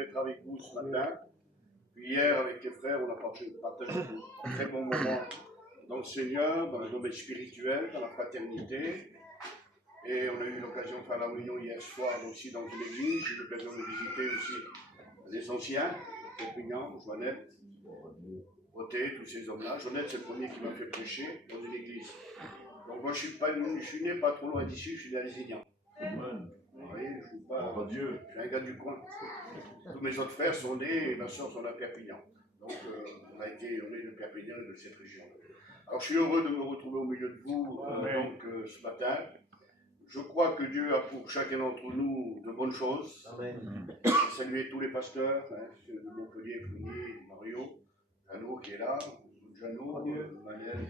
être avec vous ce matin. Puis hier, avec les frères, on a partagé un très bon moment dans le Seigneur, dans le domaine spirituel, dans la fraternité. Et on a eu l'occasion de faire la réunion hier soir aussi dans une église. J'ai eu l'occasion de visiter aussi les anciens, Perpignan, Joannette, Roté, tous ces hommes-là. Joannette, c'est le premier qui m'a fait prêcher dans une église. Donc moi, je suis né pas trop loin d'ici, je suis né à Lézignan. Vous voyez, je suis pas... je suis un gars du coin. Tous mes autres frères sont nés et ma soeur sont à Perpignan. Donc on est de Perpignan et de cette région. Alors je suis heureux de me retrouver au milieu de vous ce matin. Je crois que Dieu a pour chacun d'entre nous de bonnes choses. Amen. Je salue tous les pasteurs, ceux de Montpellier, Fournier, Mario, Jeannot qui est là, Jeannot, Manuel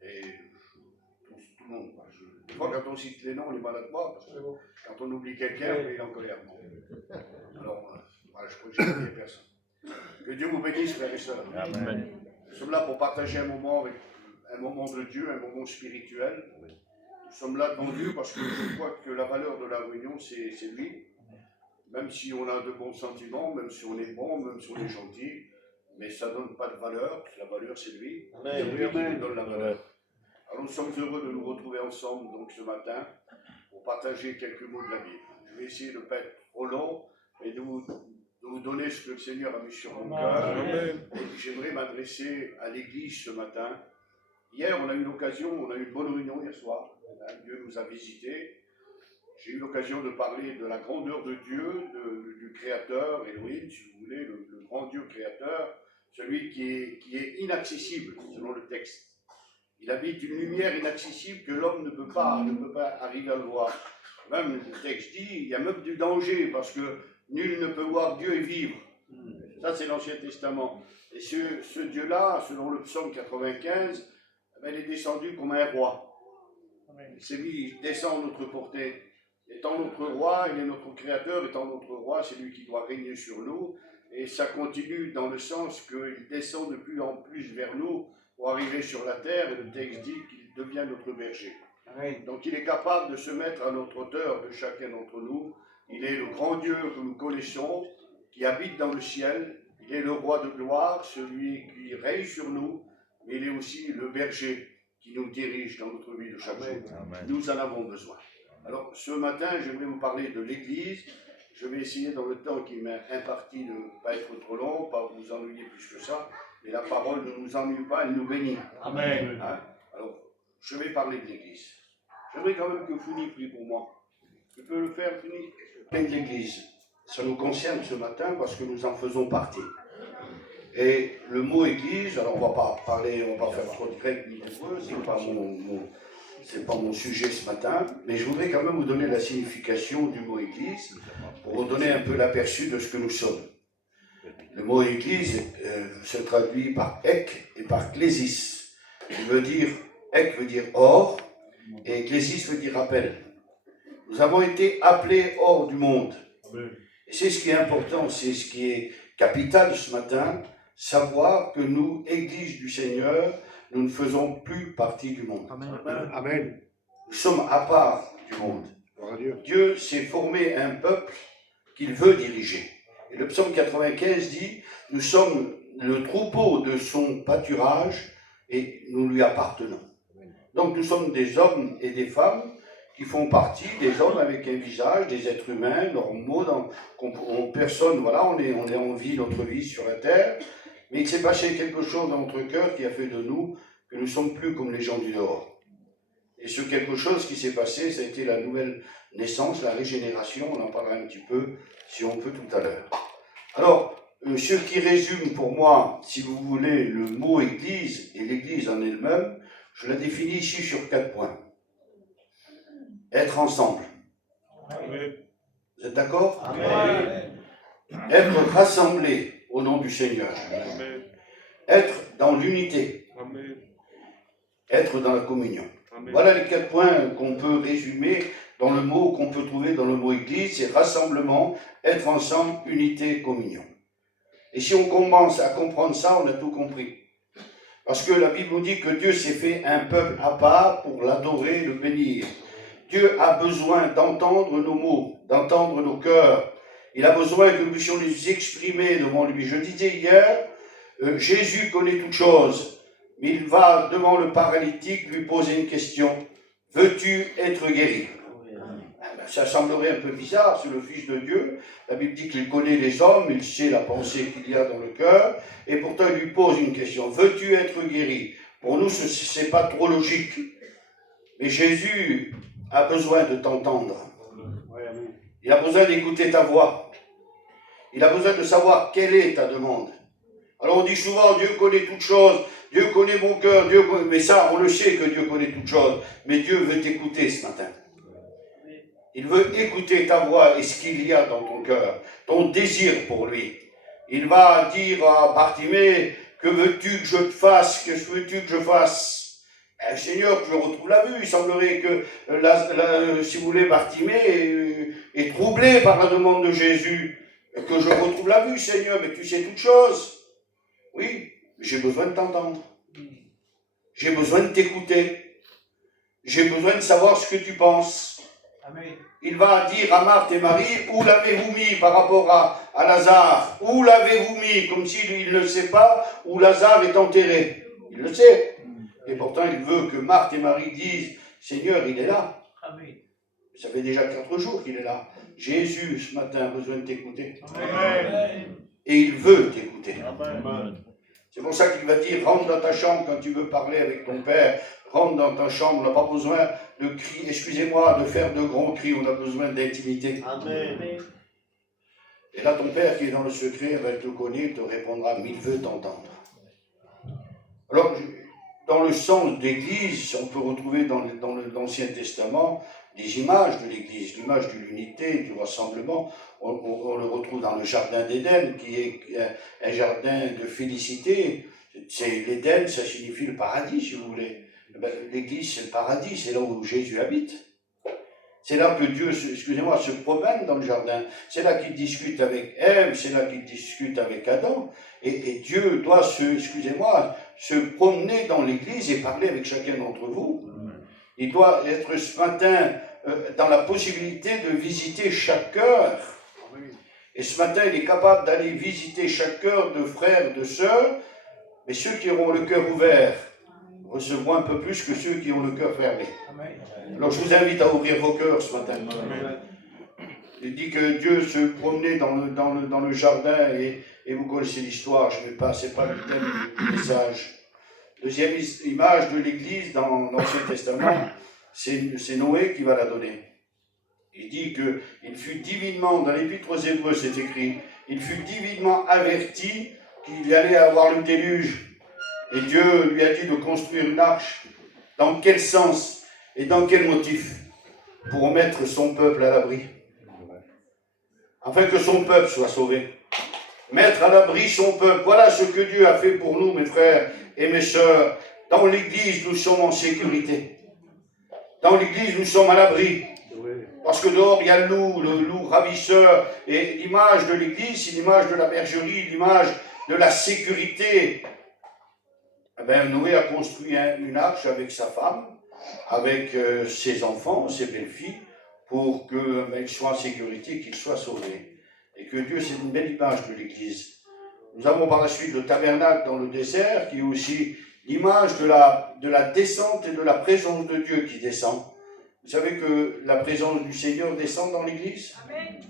et tout le monde. Des fois, quand on cite les noms, on est maladroit parce que quand on oublie quelqu'un, il est en colère. Alors, voilà, je crois que j'ai oublié personne. Que Dieu vous bénisse, frères et sœurs. Amen. Nous sommes là pour partager un moment de Dieu, un moment spirituel. Nous sommes là devant Dieu parce que je crois que la valeur de la réunion, c'est lui. Même si on a de bons sentiments, même si on est bon, même si on est gentil, mais ça ne donne pas de valeur. La valeur, c'est lui. C'est lui qui nous donne la valeur. Alors nous sommes heureux de nous retrouver ensemble donc, ce matin pour partager quelques mots de la Bible. Je vais essayer de ne pas être trop long et de vous donner ce que le Seigneur a mis sur mon cœur. Et j'aimerais m'adresser à l'Église ce matin. Hier, on a eu l'occasion, on a eu une bonne réunion hier soir. Dieu nous a visités. J'ai eu l'occasion de parler de la grandeur de Dieu, du Créateur, Elohim, si vous voulez, le grand Dieu créateur, celui qui est inaccessible, selon le texte. Il habite une lumière inaccessible que l'homme ne peut pas arriver à le voir. Même le texte dit, il y a même du danger, parce que nul ne peut voir Dieu et vivre. Ça, c'est l'Ancien Testament. Et ce Dieu-là, selon le psaume 95, il est descendu comme un roi. C'est lui, il descend à notre portée. Étant notre roi, il est notre créateur, étant notre roi, c'est lui qui doit régner sur nous. Et ça continue dans le sens qu'il descend de plus en plus vers nous pour arriver sur la terre, et le texte dit qu'il devient notre berger. Donc il est capable de se mettre à notre hauteur de chacun d'entre nous. Il est le grand Dieu que nous connaissons, qui habite dans le ciel. Il est le roi de gloire, celui qui règne sur nous, mais il est aussi le berger qui nous dirige dans notre vie de chaque jour. Nous en avons besoin. Alors, ce matin, j'aimerais vous parler de l'Église. Je vais essayer, dans le temps qui m'est imparti, de ne pas être trop long, pas vous ennuyer plus que ça. Mais la parole ne nous ennuie pas, elle nous bénit. Amen. Alors, je vais parler de l'Église. J'aimerais quand même que Founi prie pour moi. Tu peux le faire, Founi? De l'Église. Ça nous concerne ce matin parce que nous en faisons partie. Et le mot Église, alors on va pas faire trop de grec ni d'hébreu, c'est pas mon sujet ce matin, mais je voudrais quand même vous donner la signification du mot Église pour vous donner un peu l'aperçu de ce que nous sommes. Le mot Église se traduit par ek et par klésis. Ek veut dire hors et klésis veut dire appel. Nous avons été appelés hors du monde. Et c'est ce qui est important, c'est ce qui est capital ce matin, savoir que nous, Église du Seigneur, nous ne faisons plus partie du monde. Amen. Nous sommes à part du monde. Dieu s'est formé un peuple qu'il veut diriger. Et le psaume 95 dit, nous sommes le troupeau de son pâturage et nous lui appartenons. Donc nous sommes des hommes et des femmes qui font partie des hommes avec un visage, des êtres humains normaux, personne, voilà, on vit notre vie sur la terre, mais il s'est passé quelque chose dans notre cœur qui a fait de nous que nous ne sommes plus comme les gens du dehors. Et ce quelque chose qui s'est passé, ça a été la nouvelle naissance, la régénération, on en parlera un petit peu, si on peut, tout à l'heure. Alors, ce qui résume pour moi, si vous voulez, le mot Église et l'Église en elle-même, je la définis ici sur 4 points. Être ensemble. Amen. Vous êtes d'accord? Amen. Être rassemblés au nom du Seigneur. Amen. Être dans l'unité. Amen. Être dans la communion. Amen. Voilà les 4 points qu'on peut résumer dans le mot, qu'on peut trouver dans le mot Église, c'est rassemblement, être ensemble, unité, communion. Et si on commence à comprendre ça, on a tout compris. Parce que la Bible nous dit que Dieu s'est fait un peuple à part pour l'adorer, le bénir. Dieu a besoin d'entendre nos mots, d'entendre nos cœurs. Il a besoin que nous puissions les exprimer devant lui. Je disais hier, Jésus connaît toutes choses, mais il va devant le paralytique lui poser une question. Veux-tu être guéri? Ça semblerait un peu bizarre, c'est le Fils de Dieu. La Bible dit qu'il connaît les hommes, il sait la pensée qu'il y a dans le cœur, et pourtant il lui pose une question. Veux-tu être guéri? Pour nous, ce n'est pas trop logique. Mais Jésus a besoin de t'entendre. Il a besoin d'écouter ta voix. Il a besoin de savoir quelle est ta demande. Alors on dit souvent, Dieu connaît toutes choses, Dieu connaît mon cœur, Dieu connaît... Mais ça, on le sait que Dieu connaît toutes choses. Mais Dieu veut t'écouter ce matin. Il veut écouter ta voix et ce qu'il y a dans ton cœur, ton désir pour lui. Il va dire à Bartimée, que veux-tu que je te fasse? Que veux-tu que je fasse? Seigneur, que je retrouve la vue. Il semblerait que, si vous voulez, Bartimée est troublé par la demande de Jésus. Que je retrouve la vue, Seigneur, mais tu sais toutes choses. Oui, j'ai besoin de t'entendre. J'ai besoin de t'écouter. J'ai besoin de savoir ce que tu penses. Amen. Il va dire à Marthe et Marie, où l'avez-vous mis par rapport à Lazare? Où l'avez-vous mis? Comme s'il ne sait pas où Lazare est enterré. Il le sait. Et pourtant, il veut que Marthe et Marie disent, Seigneur, il est là. Amen. Ça fait déjà 4 jours qu'il est là. Jésus, ce matin, a besoin de t'écouter. Amen. Et il veut t'écouter. Amen. C'est pour ça qu'il va dire, rentre dans ta chambre quand tu veux parler avec ton Père. Rentre dans ta chambre, on n'a pas besoin de crier, excusez-moi, de faire de grands cris, on a besoin d'intimité. Amen. Et là, ton Père qui est dans le secret, il te connaît, il te répondra, mais il veut t'entendre. Alors, dans le sens d'Église, on peut retrouver dans l'Ancien Testament des images de l'Église, l'image de l'unité, du rassemblement. On le retrouve dans le Jardin d'Éden, qui est un jardin de félicité. L'Éden, ça signifie le paradis, si vous voulez. L'Église, c'est le paradis, c'est là où Jésus habite. C'est là que Dieu, excusez-moi, se promène dans le jardin. C'est là qu'il discute avec Ève, c'est là qu'il discute avec Adam. Et Dieu doit se promener dans l'Église et parler avec chacun d'entre vous. Il doit être ce matin dans la possibilité de visiter chaque cœur. Et ce matin, il est capable d'aller visiter chaque cœur de frères, de sœurs, mais ceux qui auront le cœur ouvert recevront un peu plus que ceux qui ont le cœur fermé. Alors je vous invite à ouvrir vos cœurs ce matin. Amen. Il dit que Dieu se promenait dans le jardin et vous connaissez l'histoire, je ne vais pas, c'est pas le thème du message. Deuxième image de l'Église dans l'Ancien Testament, c'est Noé qui va la donner. Il dit qu'il fut divinement, dans l'Épître aux Hébreux c'est écrit, il fut divinement averti qu'il allait avoir le déluge. Et Dieu lui a dit de construire une arche. Dans quel sens et dans quel motif? Pour mettre son peuple à l'abri. Afin que son peuple soit sauvé. Mettre à l'abri son peuple. Voilà ce que Dieu a fait pour nous, mes frères et mes sœurs. Dans l'Église, nous sommes en sécurité. Dans l'Église, nous sommes à l'abri. Parce que dehors, il y a le loup ravisseur. Et l'image de l'Église, c'est l'image de la bergerie, l'image de la sécurité. Noé a construit une arche avec sa femme, avec ses enfants, ses belles-filles, pour qu'ils soient en sécurité, qu'ils soient sauvés. Et que Dieu, c'est une belle image de l'Église. Nous avons par la suite le tabernacle dans le désert, qui est aussi l'image de la descente et de la présence de Dieu qui descend. Vous savez que la présence du Seigneur descend dans l'Église. Amen.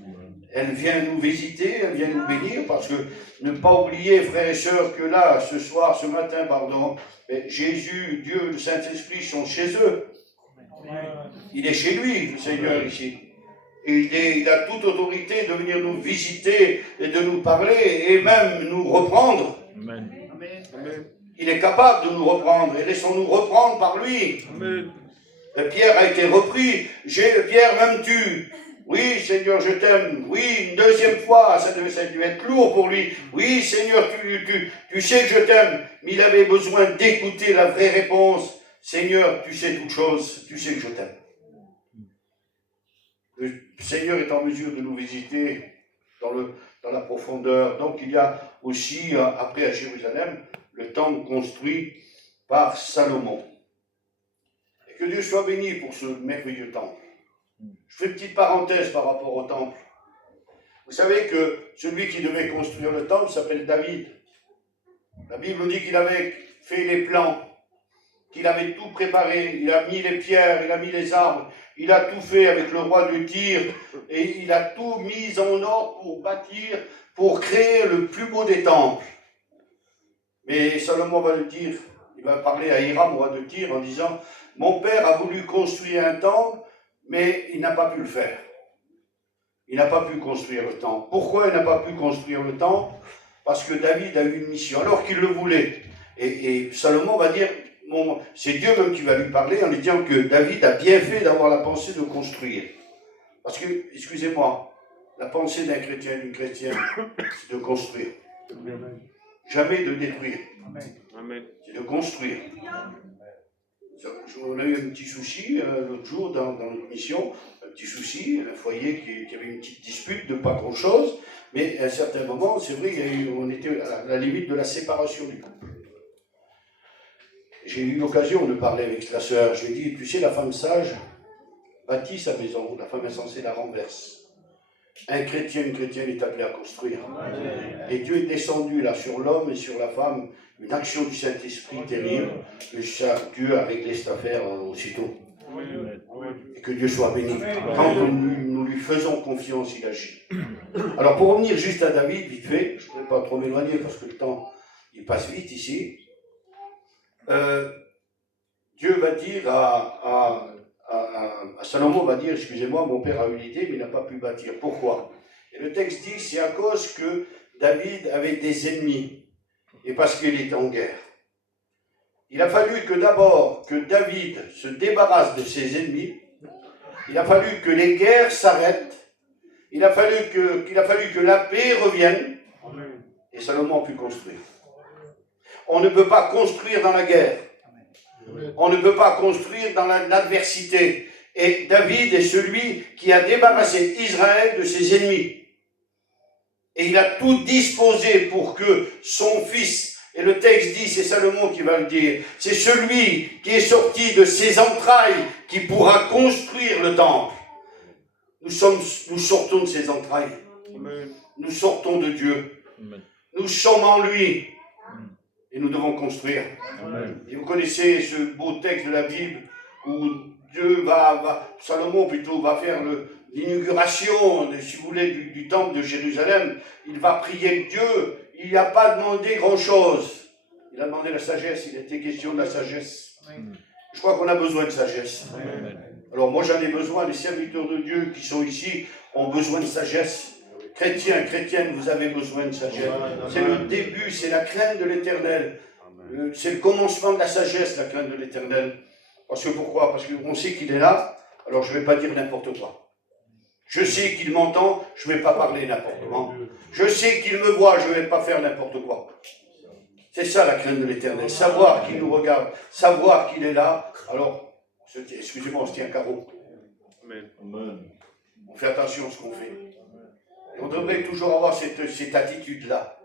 Elle vient nous visiter, elle vient nous bénir, parce que ne pas oublier, frères et sœurs, que là, ce soir, ce matin, Jésus, Dieu, le Saint-Esprit sont chez eux. Il est chez lui, le Seigneur, ici. Et il a toute autorité de venir nous visiter et de nous parler et même nous reprendre. Amen. Il est capable de nous reprendre et laissons-nous reprendre par lui. Amen. Pierre a été repris. Pierre, m'aimes-tu? Oui, Seigneur, je t'aime. Oui, une deuxième fois, ça devait être lourd pour lui. Oui, Seigneur, tu sais que je t'aime. Mais il avait besoin d'écouter la vraie réponse. Seigneur, tu sais toutes choses, tu sais que je t'aime. Le Seigneur est en mesure de nous visiter dans la profondeur. Donc il y a aussi, après à Jérusalem, le temple construit par Salomon. Et que Dieu soit béni pour ce merveilleux temple. Je fais une petite parenthèse par rapport au temple. Vous savez que celui qui devait construire le temple s'appelle David. La Bible dit qu'il avait fait les plans, qu'il avait tout préparé, il a mis les pierres, il a mis les arbres, il a tout fait avec le roi de Tyr, et il a tout mis en ordre pour bâtir, pour créer le plus beau des temples. Mais Salomon va le dire, il va parler à Hiram, roi de Tyr, en disant « Mon père a voulu construire un temple, mais il n'a pas pu le faire. Il n'a pas pu construire le temple. Pourquoi il n'a pas pu construire le temple? Parce que David a eu une mission, alors qu'il le voulait. Et Salomon va dire, c'est Dieu même qui va lui parler en lui disant que David a bien fait d'avoir la pensée de construire. Parce que, excusez-moi, la pensée d'un chrétien, d'une chrétienne, c'est de construire. Jamais de détruire. C'est de construire. On a eu un petit souci l'autre jour dans notre mission, un petit souci, un foyer qui avait une petite dispute de pas grand-chose, mais à un certain moment, c'est vrai qu'on était à la limite de la séparation du couple. J'ai eu l'occasion de parler avec la sœur, je lui ai dit, tu sais, la femme sage bâtit sa maison, la femme insensée la renverse. Un chrétien, une chrétienne est appelé à construire. Et Dieu est descendu là sur l'homme et sur la femme, une action du Saint-Esprit terrible, que Dieu a réglé cette affaire aussitôt. Et que Dieu soit béni. Quand nous lui faisons confiance, il agit. Alors pour revenir juste à David, vite fait, je ne pourrais pas trop m'éloigner parce que le temps, il passe vite ici. Dieu va dire à Salomon va dire, excusez-moi, mon père a eu l'idée, mais il n'a pas pu bâtir. Pourquoi? Et le texte dit, c'est à cause que David avait des ennemis, et parce qu'il était en guerre. Il a fallu que d'abord, que David se débarrasse de ses ennemis, il a fallu que les guerres s'arrêtent, il a fallu que la paix revienne, et Salomon a pu construire. On ne peut pas construire dans la guerre. On ne peut pas construire dans l'adversité. Et David est celui qui a débarrassé Israël de ses ennemis. Et il a tout disposé pour que son fils, et le texte dit, c'est Salomon qui va le dire, c'est celui qui est sorti de ses entrailles qui pourra construire le temple. Nous sortons de ses entrailles. Nous sortons de Dieu. Nous sommes en lui. Et nous devons construire. Amen. Et vous connaissez ce beau texte de la Bible où Dieu Salomon plutôt, va faire l'inauguration, si vous voulez, du temple de Jérusalem. Il va prier Dieu. Il n'a pas demandé grand-chose. Il a demandé la sagesse. Il était question de la sagesse. Amen. Je crois qu'on a besoin de sagesse. Amen. Alors moi j'en ai besoin. Les serviteurs de Dieu qui sont ici ont besoin de sagesse. Chrétiens, chrétiennes, vous avez besoin de sagesse. C'est le début, c'est la crainte de l'Éternel. C'est le commencement de la sagesse, la crainte de l'Éternel. Parce que pourquoi? Parce qu'on sait qu'il est là, alors je ne vais pas dire n'importe quoi. Je sais qu'il m'entend, je ne vais pas parler n'importe quoi. Je sais qu'il me voit, je ne vais pas faire n'importe quoi. C'est ça la crainte de l'Éternel. Savoir qu'il nous regarde, savoir qu'il est là. Alors, excusez-moi, on se tient carreau. Amen. On fait attention à ce qu'on fait. Et on devrait toujours avoir cette attitude-là.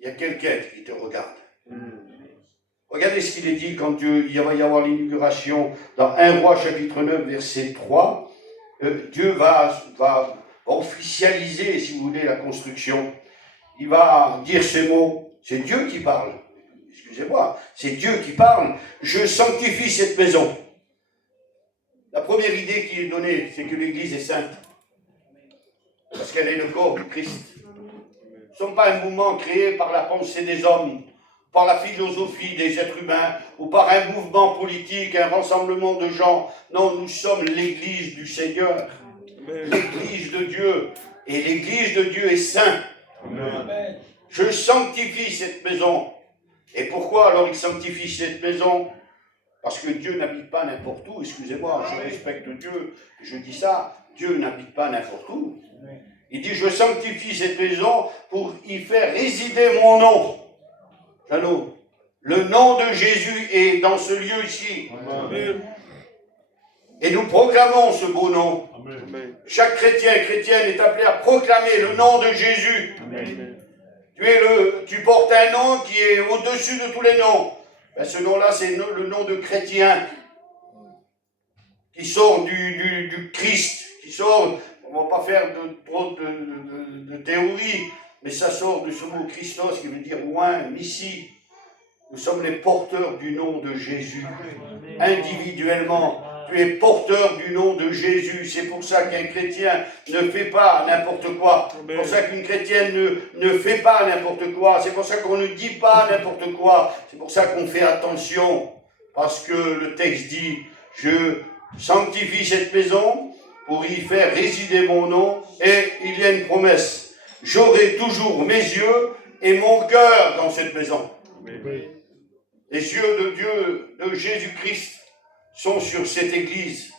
Il y a quelqu'un qui te regarde. Regardez ce qu'il est dit quand il va y avoir l'inauguration dans 1 Roi chapitre 9 verset 3. Dieu va officialiser, si vous voulez, la construction. Il va dire ces mots. C'est Dieu qui parle. Excusez-moi, c'est Dieu qui parle. Je sanctifie cette maison. La première idée qui est donnée, c'est que l'Église est sainte. Parce qu'elle est le corps du Christ. Ce ne sont pas un mouvement créé par la pensée des hommes, par la philosophie des êtres humains, ou par un mouvement politique, un rassemblement de gens. Non, nous sommes l'Église du Seigneur, l'Église de Dieu. Et l'Église de Dieu est sainte. Amen. Je sanctifie cette maison. Et pourquoi alors il sanctifie cette maison? Parce que Dieu n'habite pas n'importe où. Excusez-moi, je respecte Dieu, je dis ça. Dieu n'habite pas n'importe où. Il dit, je sanctifie cette maison pour y faire résider mon nom. Allô? Le nom de Jésus est dans ce lieu ici. Amen. Et nous proclamons ce beau nom. Amen. Chaque chrétien et chrétienne est appelé à proclamer le nom de Jésus. Amen. Tu portes un nom qui est au-dessus de tous les noms. Ben, ce nom-là, c'est le nom de chrétien qui sort du Christ, qui sort. on ne va pas faire trop de théorie, mais ça sort de ce mot Christos qui veut dire loin, ici. Nous sommes les porteurs du nom de Jésus. Individuellement, tu es porteur du nom de Jésus. C'est pour ça qu'un chrétien ne fait pas n'importe quoi. C'est pour ça qu'une chrétienne ne fait pas n'importe quoi. C'est pour ça qu'on ne dit pas n'importe quoi. C'est pour ça qu'on fait attention. Parce que le texte dit, je sanctifie cette maison pour y faire résider mon nom. Et il y a une promesse. J'aurai toujours mes yeux et mon cœur dans cette maison. Les yeux de Dieu, de Jésus-Christ, sont sur cette église,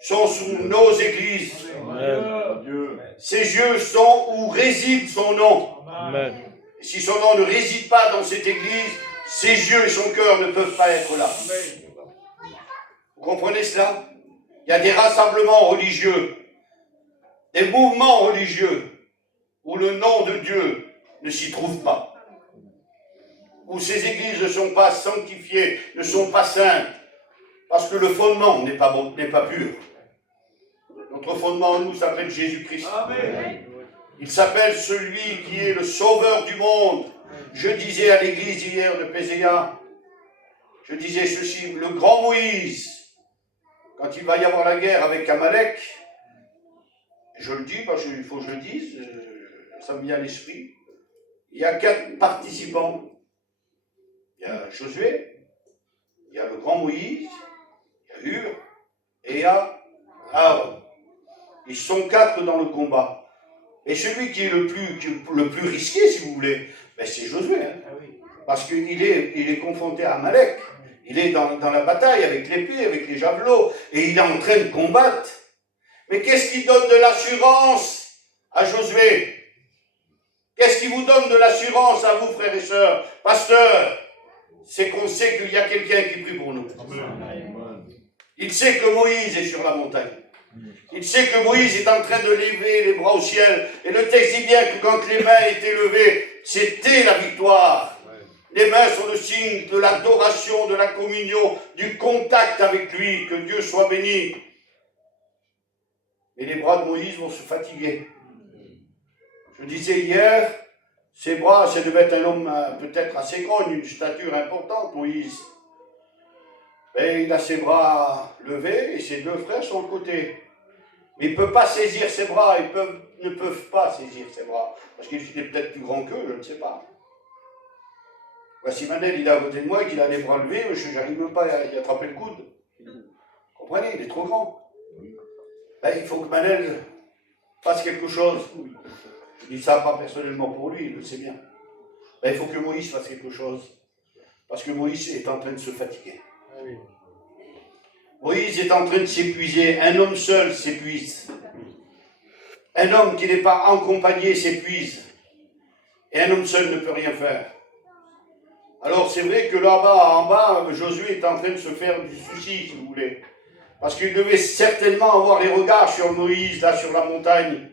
sont sur nos églises. Amen. Ses yeux sont où réside son nom. Amen. Et si son nom ne réside pas dans cette église, ses yeux et son cœur ne peuvent pas être là. Amen. Vous comprenez cela? Il y a des rassemblements religieux, des mouvements religieux, où le nom de Dieu ne s'y trouve pas. Où ces églises ne sont pas sanctifiées, ne sont pas saintes, parce que le fondement n'est pas bon, n'est pas pur. Notre fondement, nous, s'appelle Jésus-Christ. Il s'appelle celui qui est le sauveur du monde. Je disais à l'église hier de Pézéa, je disais ceci, le grand Moïse, quand il va y avoir la guerre avec Amalek, je le dis parce qu'il faut que je le dise, ça me vient à l'esprit, il y a 4 participants. Il y a Josué, il y a le grand Moïse, il y a Hur et il y a Aaron. Ils sont 4 dans le combat. Et celui qui est le plus risqué, si vous voulez, ben c'est Josué. Hein. Parce qu'il est confronté à Amalek. Il est dans la bataille avec l'épée, avec les javelots, et il est en train de combattre. Mais qu'est-ce qui donne de l'assurance à Josué? Qu'est-ce qui vous donne de l'assurance à vous, frères et sœurs, pasteurs? C'est qu'on sait qu'il y a quelqu'un qui prie pour nous. Amen. Il sait que Moïse est sur la montagne. Il sait que Moïse est en train de lever les bras au ciel. Et le texte dit bien que quand les mains étaient levées, c'était la victoire. Les mains sont le signe de l'adoration, de la communion, du contact avec lui. Que Dieu soit béni. Et les bras de Moïse vont se fatiguer. Je disais hier, ses bras, ça devait être un homme peut-être assez grand, une stature importante, Moïse. Et il a ses bras levés et ses 2 frères sont de côté. Mais il ne peut pas saisir ses bras, ne peuvent pas saisir ses bras. Parce qu'il est peut-être plus grand qu'eux, je ne sais pas. Voici Manel, il est à côté de moi et qu'il a les bras levés, je n'arrive même pas à y attraper le coude. Vous comprenez, il est trop grand. Ben, il faut que Manel fasse quelque chose. Je dis ça pas personnellement pour lui, il le sait bien. Ben, il faut que Moïse fasse quelque chose. Parce que Moïse est en train de se fatiguer. Moïse est en train de s'épuiser. Un homme seul s'épuise. Un homme qui n'est pas accompagné s'épuise. Et un homme seul ne peut rien faire. Alors c'est vrai que là-bas, en bas, Josué est en train de se faire du souci, si vous voulez. Parce qu'il devait certainement avoir les regards sur Moïse, là, sur la montagne.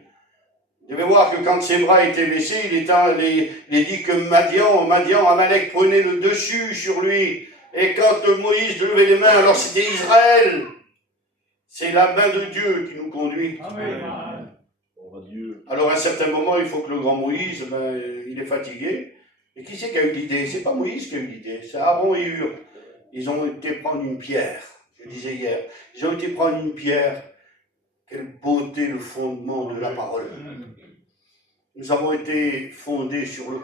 Il devait voir que quand ses bras étaient baissés, il est dit que Madian, Amalek prenait le dessus sur lui. Et quand Moïse levait les mains, alors c'était Israël. C'est la main de Dieu qui nous conduit. Amen. Alors à un certain moment, il faut que le grand Moïse, il est fatigué. Et qui c'est qui a eu l'idée? C'est pas Moïse qui a eu l'idée, c'est Aaron et Hur. Ils ont été prendre une pierre, je disais hier. Ils ont été prendre une pierre. Quelle beauté le fondement de la parole. Nous avons été fondés sur le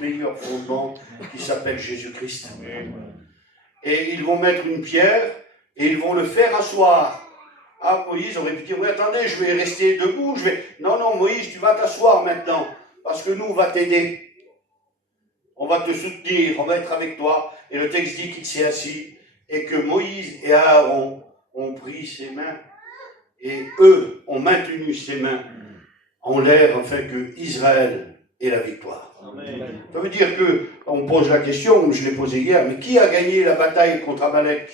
meilleur fondement qui s'appelle Jésus-Christ. Et ils vont mettre une pierre et ils vont le faire asseoir. Ah, Moïse aurait pu dire, oui, attendez, je vais rester debout. Non, non, Moïse, tu vas t'asseoir maintenant. Parce que nous, on va t'aider. On va te soutenir, on va être avec toi. Et le texte dit qu'il s'est assis et que Moïse et Aaron ont pris ses mains. Et eux ont maintenu ses mains en l'air afin que Israël ait la victoire. Amen. Ça veut dire qu'on pose la question, je l'ai posée hier, mais qui a gagné la bataille contre Amalek?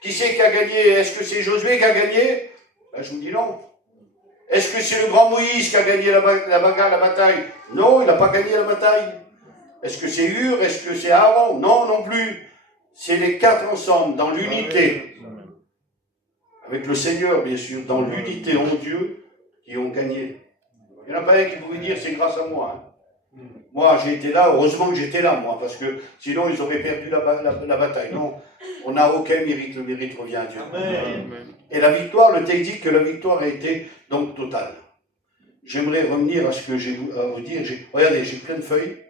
Qui c'est qui a gagné? Est-ce que c'est Josué qui a gagné? Ben, je vous dis non. Est-ce que c'est le grand Moïse qui a gagné la bataille? Non, il n'a pas gagné la bataille. Est-ce que c'est Hur? Est-ce que c'est Aaron? Non, non plus. C'est les 4 ensemble, dans l'unité. Avec le Seigneur, bien sûr, dans l'unité en Dieu, qui ont gagné. Il n'y en a pas un qui pouvait dire c'est grâce à moi. Hein. Moi, j'ai été là, heureusement que j'étais là, moi, parce que sinon ils auraient perdu la bataille. Non, on n'a aucun mérite, le mérite revient à Dieu. Amen. Et la victoire, le texte dit que la victoire a été donc totale. J'aimerais revenir à ce que j'ai à vous dire. Regardez, j'ai plein de feuilles,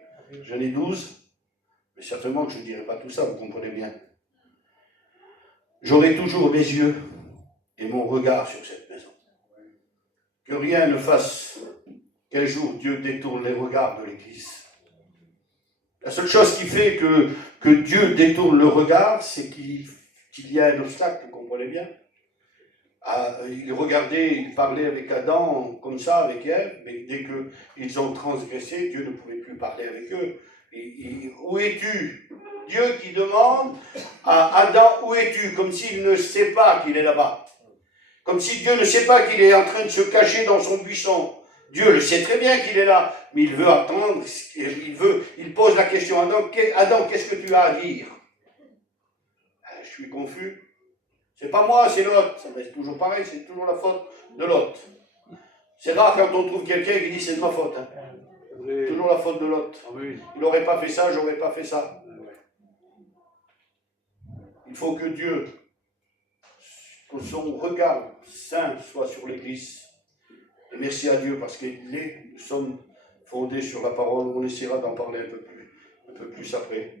j'en ai 12, mais certainement que je ne dirai pas tout ça, vous comprenez bien. J'aurai toujours mes yeux et mon regard sur cette maison. Que rien ne fasse qu'un jour Dieu détourne les regards de l'Église. La seule chose qui fait que Dieu détourne le regard, c'est qu'il y a un obstacle, vous comprenez bien. Il regardait, il parlait avec Adam comme ça, avec Ève, mais dès qu'ils ont transgressé, Dieu ne pouvait plus parler avec eux. Où es-tu? Dieu qui demande à Adam, où es-tu? Comme s'il ne sait pas qu'il est là-bas. Comme si Dieu ne sait pas qu'il est en train de se cacher dans son buisson. Dieu le sait très bien qu'il est là, mais il veut attendre, il pose la question à Adam, qu'est-ce que tu as à dire? Je suis confus. C'est pas moi, c'est l'autre. C'est toujours pareil, c'est toujours la faute de l'autre. C'est rare quand on trouve quelqu'un qui dit c'est de ma faute. Hein. Oui. Toujours la faute de l'autre. Oui. Il n'aurait pas fait ça, j'aurais pas fait ça. Il faut que Dieu, que son regard saint soit sur l'Église. Et merci à Dieu parce que nous sommes fondés sur la parole. On essaiera d'en parler un peu plus après.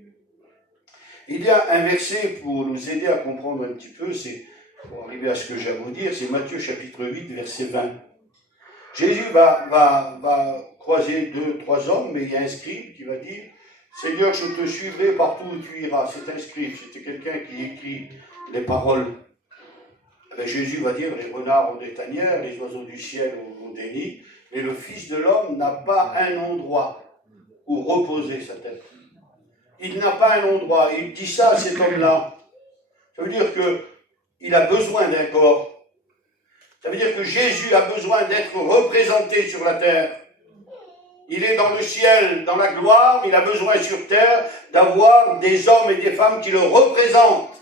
Il y a un verset pour nous aider à comprendre un petit peu, c'est pour arriver à ce que j'ai à vous dire, c'est Matthieu chapitre 8, verset 20. Jésus va croiser 2-3 hommes, mais il y a un scribe qui va dire « Seigneur, je te suivrai partout où tu iras ». C'est un scribe, c'était quelqu'un qui écrit les paroles. Ben, Jésus va dire « Les renards ont des tanières, les oiseaux du ciel ont des nids, mais le Fils de l'homme n'a pas un endroit où reposer sa tête. » Il n'a pas un endroit. Il dit ça à cet homme-là. Ça veut dire qu'il a besoin d'un corps. Ça veut dire que Jésus a besoin d'être représenté sur la terre. Il est dans le ciel, dans la gloire, mais il a besoin sur terre d'avoir des hommes et des femmes qui le représentent.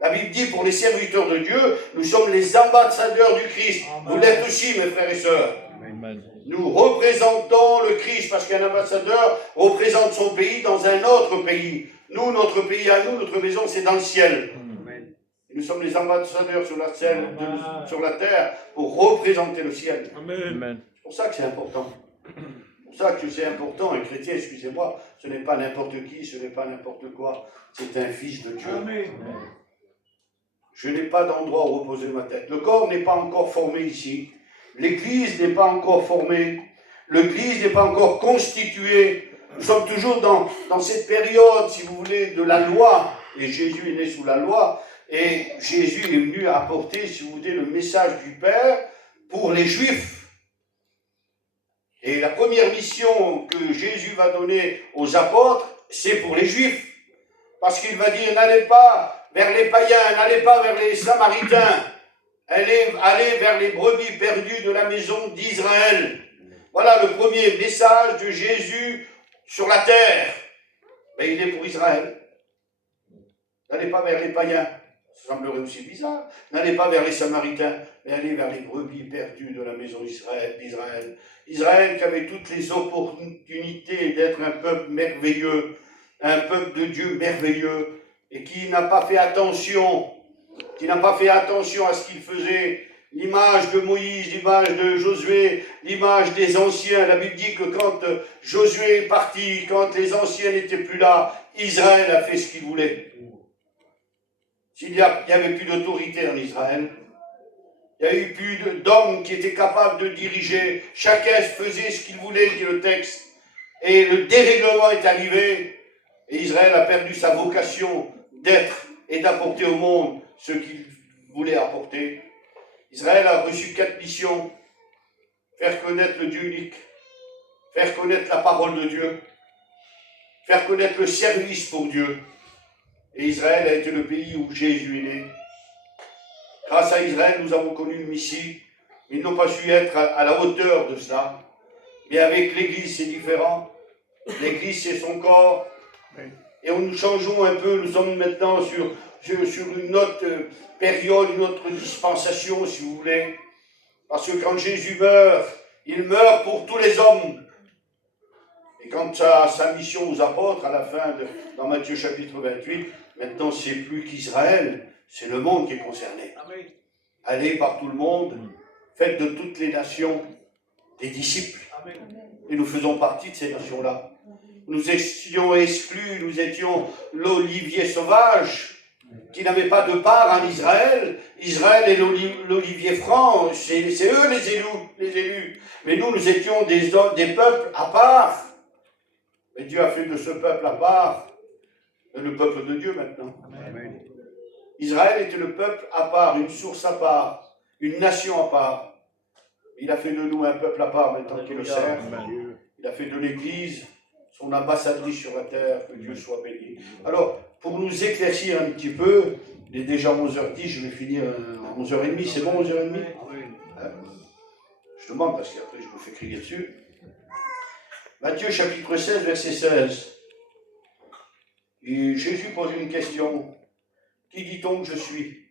La Bible dit pour les serviteurs de Dieu, nous sommes les ambassadeurs du Christ. Vous l'êtes aussi, mes frères et sœurs. Amen. Nous représentons le Christ parce qu'un ambassadeur représente son pays dans un autre pays. Nous, notre pays à nous, notre maison, c'est dans le ciel. Amen. Nous sommes les ambassadeurs sur la terre pour représenter le ciel. Amen. C'est pour ça que c'est important. C'est pour ça que c'est important. Un chrétien, excusez-moi, ce n'est pas n'importe qui, ce n'est pas n'importe quoi. C'est un fils de Dieu. Amen. Je n'ai pas d'endroit où reposer ma tête. Le corps n'est pas encore formé ici. L'Église n'est pas encore formée. L'Église n'est pas encore constituée. Nous sommes toujours dans cette période, si vous voulez, de la loi. Et Jésus est né sous la loi. Et Jésus est venu apporter, si vous voulez, le message du Père pour les Juifs. Et la première mission que Jésus va donner aux apôtres, c'est pour les Juifs. Parce qu'il va dire, n'allez pas vers les païens, n'allez pas vers les Samaritains. Allez vers les brebis perdues de la maison d'Israël. Voilà le premier message de Jésus sur la terre. Mais il est pour Israël. N'allez pas vers les païens. Ça semblerait aussi bizarre. N'allez pas vers les Samaritains, mais allez vers les brebis perdues de la maison d'Israël. Israël qui avait toutes les opportunités d'être un peuple merveilleux, un peuple de Dieu merveilleux, et qui n'a pas fait attention à ce qu'il faisait. L'image de Moïse, l'image de Josué, l'image des anciens. La Bible dit que quand Josué est parti, quand les anciens n'étaient plus là, Israël a fait ce qu'il voulait. Il n'y avait plus d'autorité en Israël. Il n'y a eu plus d'hommes qui étaient capables de diriger. Chacun faisait ce qu'il voulait, dit le texte. Et le dérèglement est arrivé. Et Israël a perdu sa vocation d'être et d'apporter au monde ce qu'il voulait apporter. Israël a reçu 4 missions. Faire connaître le Dieu unique. Faire connaître la parole de Dieu. Faire connaître le service pour Dieu. Et Israël a été le pays où Jésus est né. Grâce à Israël, nous avons connu le Messie. Ils n'ont pas su être à la hauteur de cela. Mais avec l'Église, c'est différent. L'Église, c'est son corps. Et nous changeons un peu. Nous sommes maintenant sur une autre période, une autre dispensation, si vous voulez. Parce que quand Jésus meurt, il meurt pour tous les hommes. Et quant à sa mission aux apôtres, à la fin, dans Matthieu chapitre 28, maintenant c'est plus qu'Israël, c'est le monde qui est concerné. Amen. Allez par tout le monde, faites de toutes les nations des disciples. Amen. Et nous faisons partie de ces nations-là. Nous étions exclus, nous étions l'olivier sauvage, qui n'avait pas de part en Israël. Israël est l'olivier franc, c'est eux les élus. Mais nous étions des peuples à part. Et Dieu a fait de ce peuple à part le peuple de Dieu maintenant. Amen. Israël était le peuple à part, une source à part, une nation à part. Il a fait de nous un peuple à part maintenant qui le sert. Il a fait de l'Église son ambassadrice sur la terre, que Dieu soit béni. Alors, pour nous éclaircir un petit peu, il est déjà 11h10, je vais finir à 11h30, c'est bon 11h30 ? Je demande parce qu'après je me fais crier dessus. Matthieu chapitre 16, verset 16. Et Jésus pose une question. Qui dit-on que je suis ?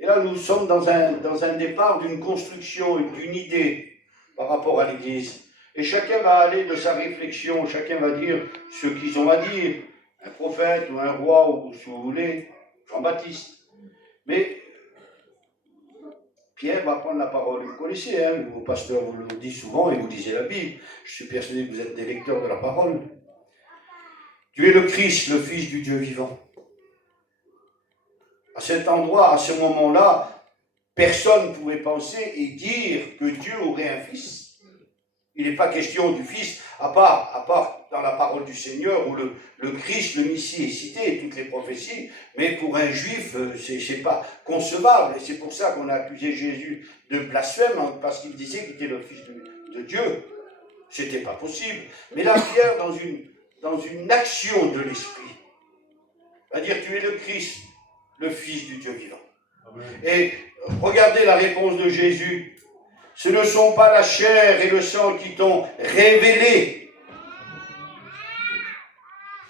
Et là, nous sommes dans un départ d'une construction, d'une idée par rapport à l'Église. Et chacun va aller de sa réflexion, chacun va dire ce qu'ils ont à dire. Un prophète ou un roi, ou si vous voulez, Jean-Baptiste. Mais Pierre va prendre la parole. Vous connaissez, hein, vos pasteurs vous le disent souvent et vous lisez la Bible. Je suis persuadé que vous êtes des lecteurs de la parole. Tu es le Christ, le Fils du Dieu vivant. À cet endroit, à ce moment-là, personne ne pouvait penser et dire que Dieu aurait un fils. Il n'est pas question du fils, à part dans la parole du Seigneur où le Christ, le Messie est cité, toutes les prophéties, mais pour un juif, c'est pas concevable. Et c'est pour ça qu'on a accusé Jésus de blasphème, parce qu'il disait qu'il était le Fils de Dieu. C'était pas possible. Mais là, Pierre, dans une action de l'Esprit, va dire, tu es le Christ, le Fils du Dieu vivant. Amen. Et regardez la réponse de Jésus. Ce ne sont pas la chair et le sang qui t'ont révélé.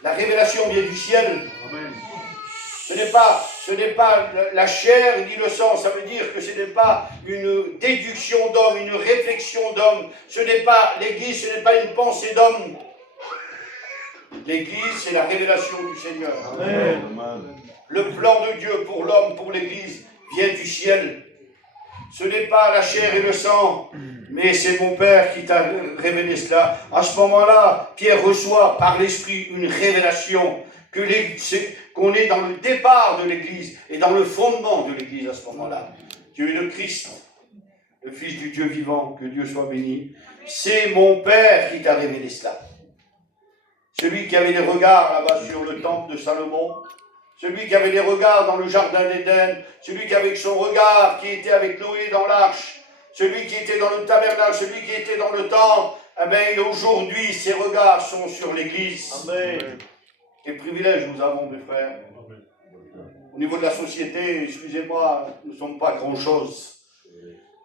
La révélation vient du ciel. Amen. Ce n'est pas la chair ni le sang. Ça veut dire que ce n'est pas une déduction d'homme, une réflexion d'homme. Ce n'est pas l'Église, ce n'est pas une pensée d'homme. L'Église, c'est la révélation du Seigneur. Amen. Le plan de Dieu pour l'homme, pour l'Église, vient du ciel. Ce n'est pas la chair et le sang, mais c'est mon Père qui t'a révélé cela. À ce moment-là, Pierre reçoit par l'Esprit une révélation qu'on est dans le départ de l'Église et dans le fondement de l'Église à ce moment-là. Tu es le Christ, le Fils du Dieu vivant, que Dieu soit béni. C'est mon Père qui t'a révélé cela. Celui qui avait les regards là-bas sur le temple de Salomon, celui qui avait les regards dans le jardin d'Éden, celui qui avait son regard qui était avec Noé dans l'arche, celui qui était dans le tabernacle, celui qui était dans le temple, eh bien aujourd'hui ses regards sont sur l'Église. Amen. Quel privilège nous avons, mes frères. Amen. Au niveau de la société, excusez-moi, nous ne sommes pas grand-chose.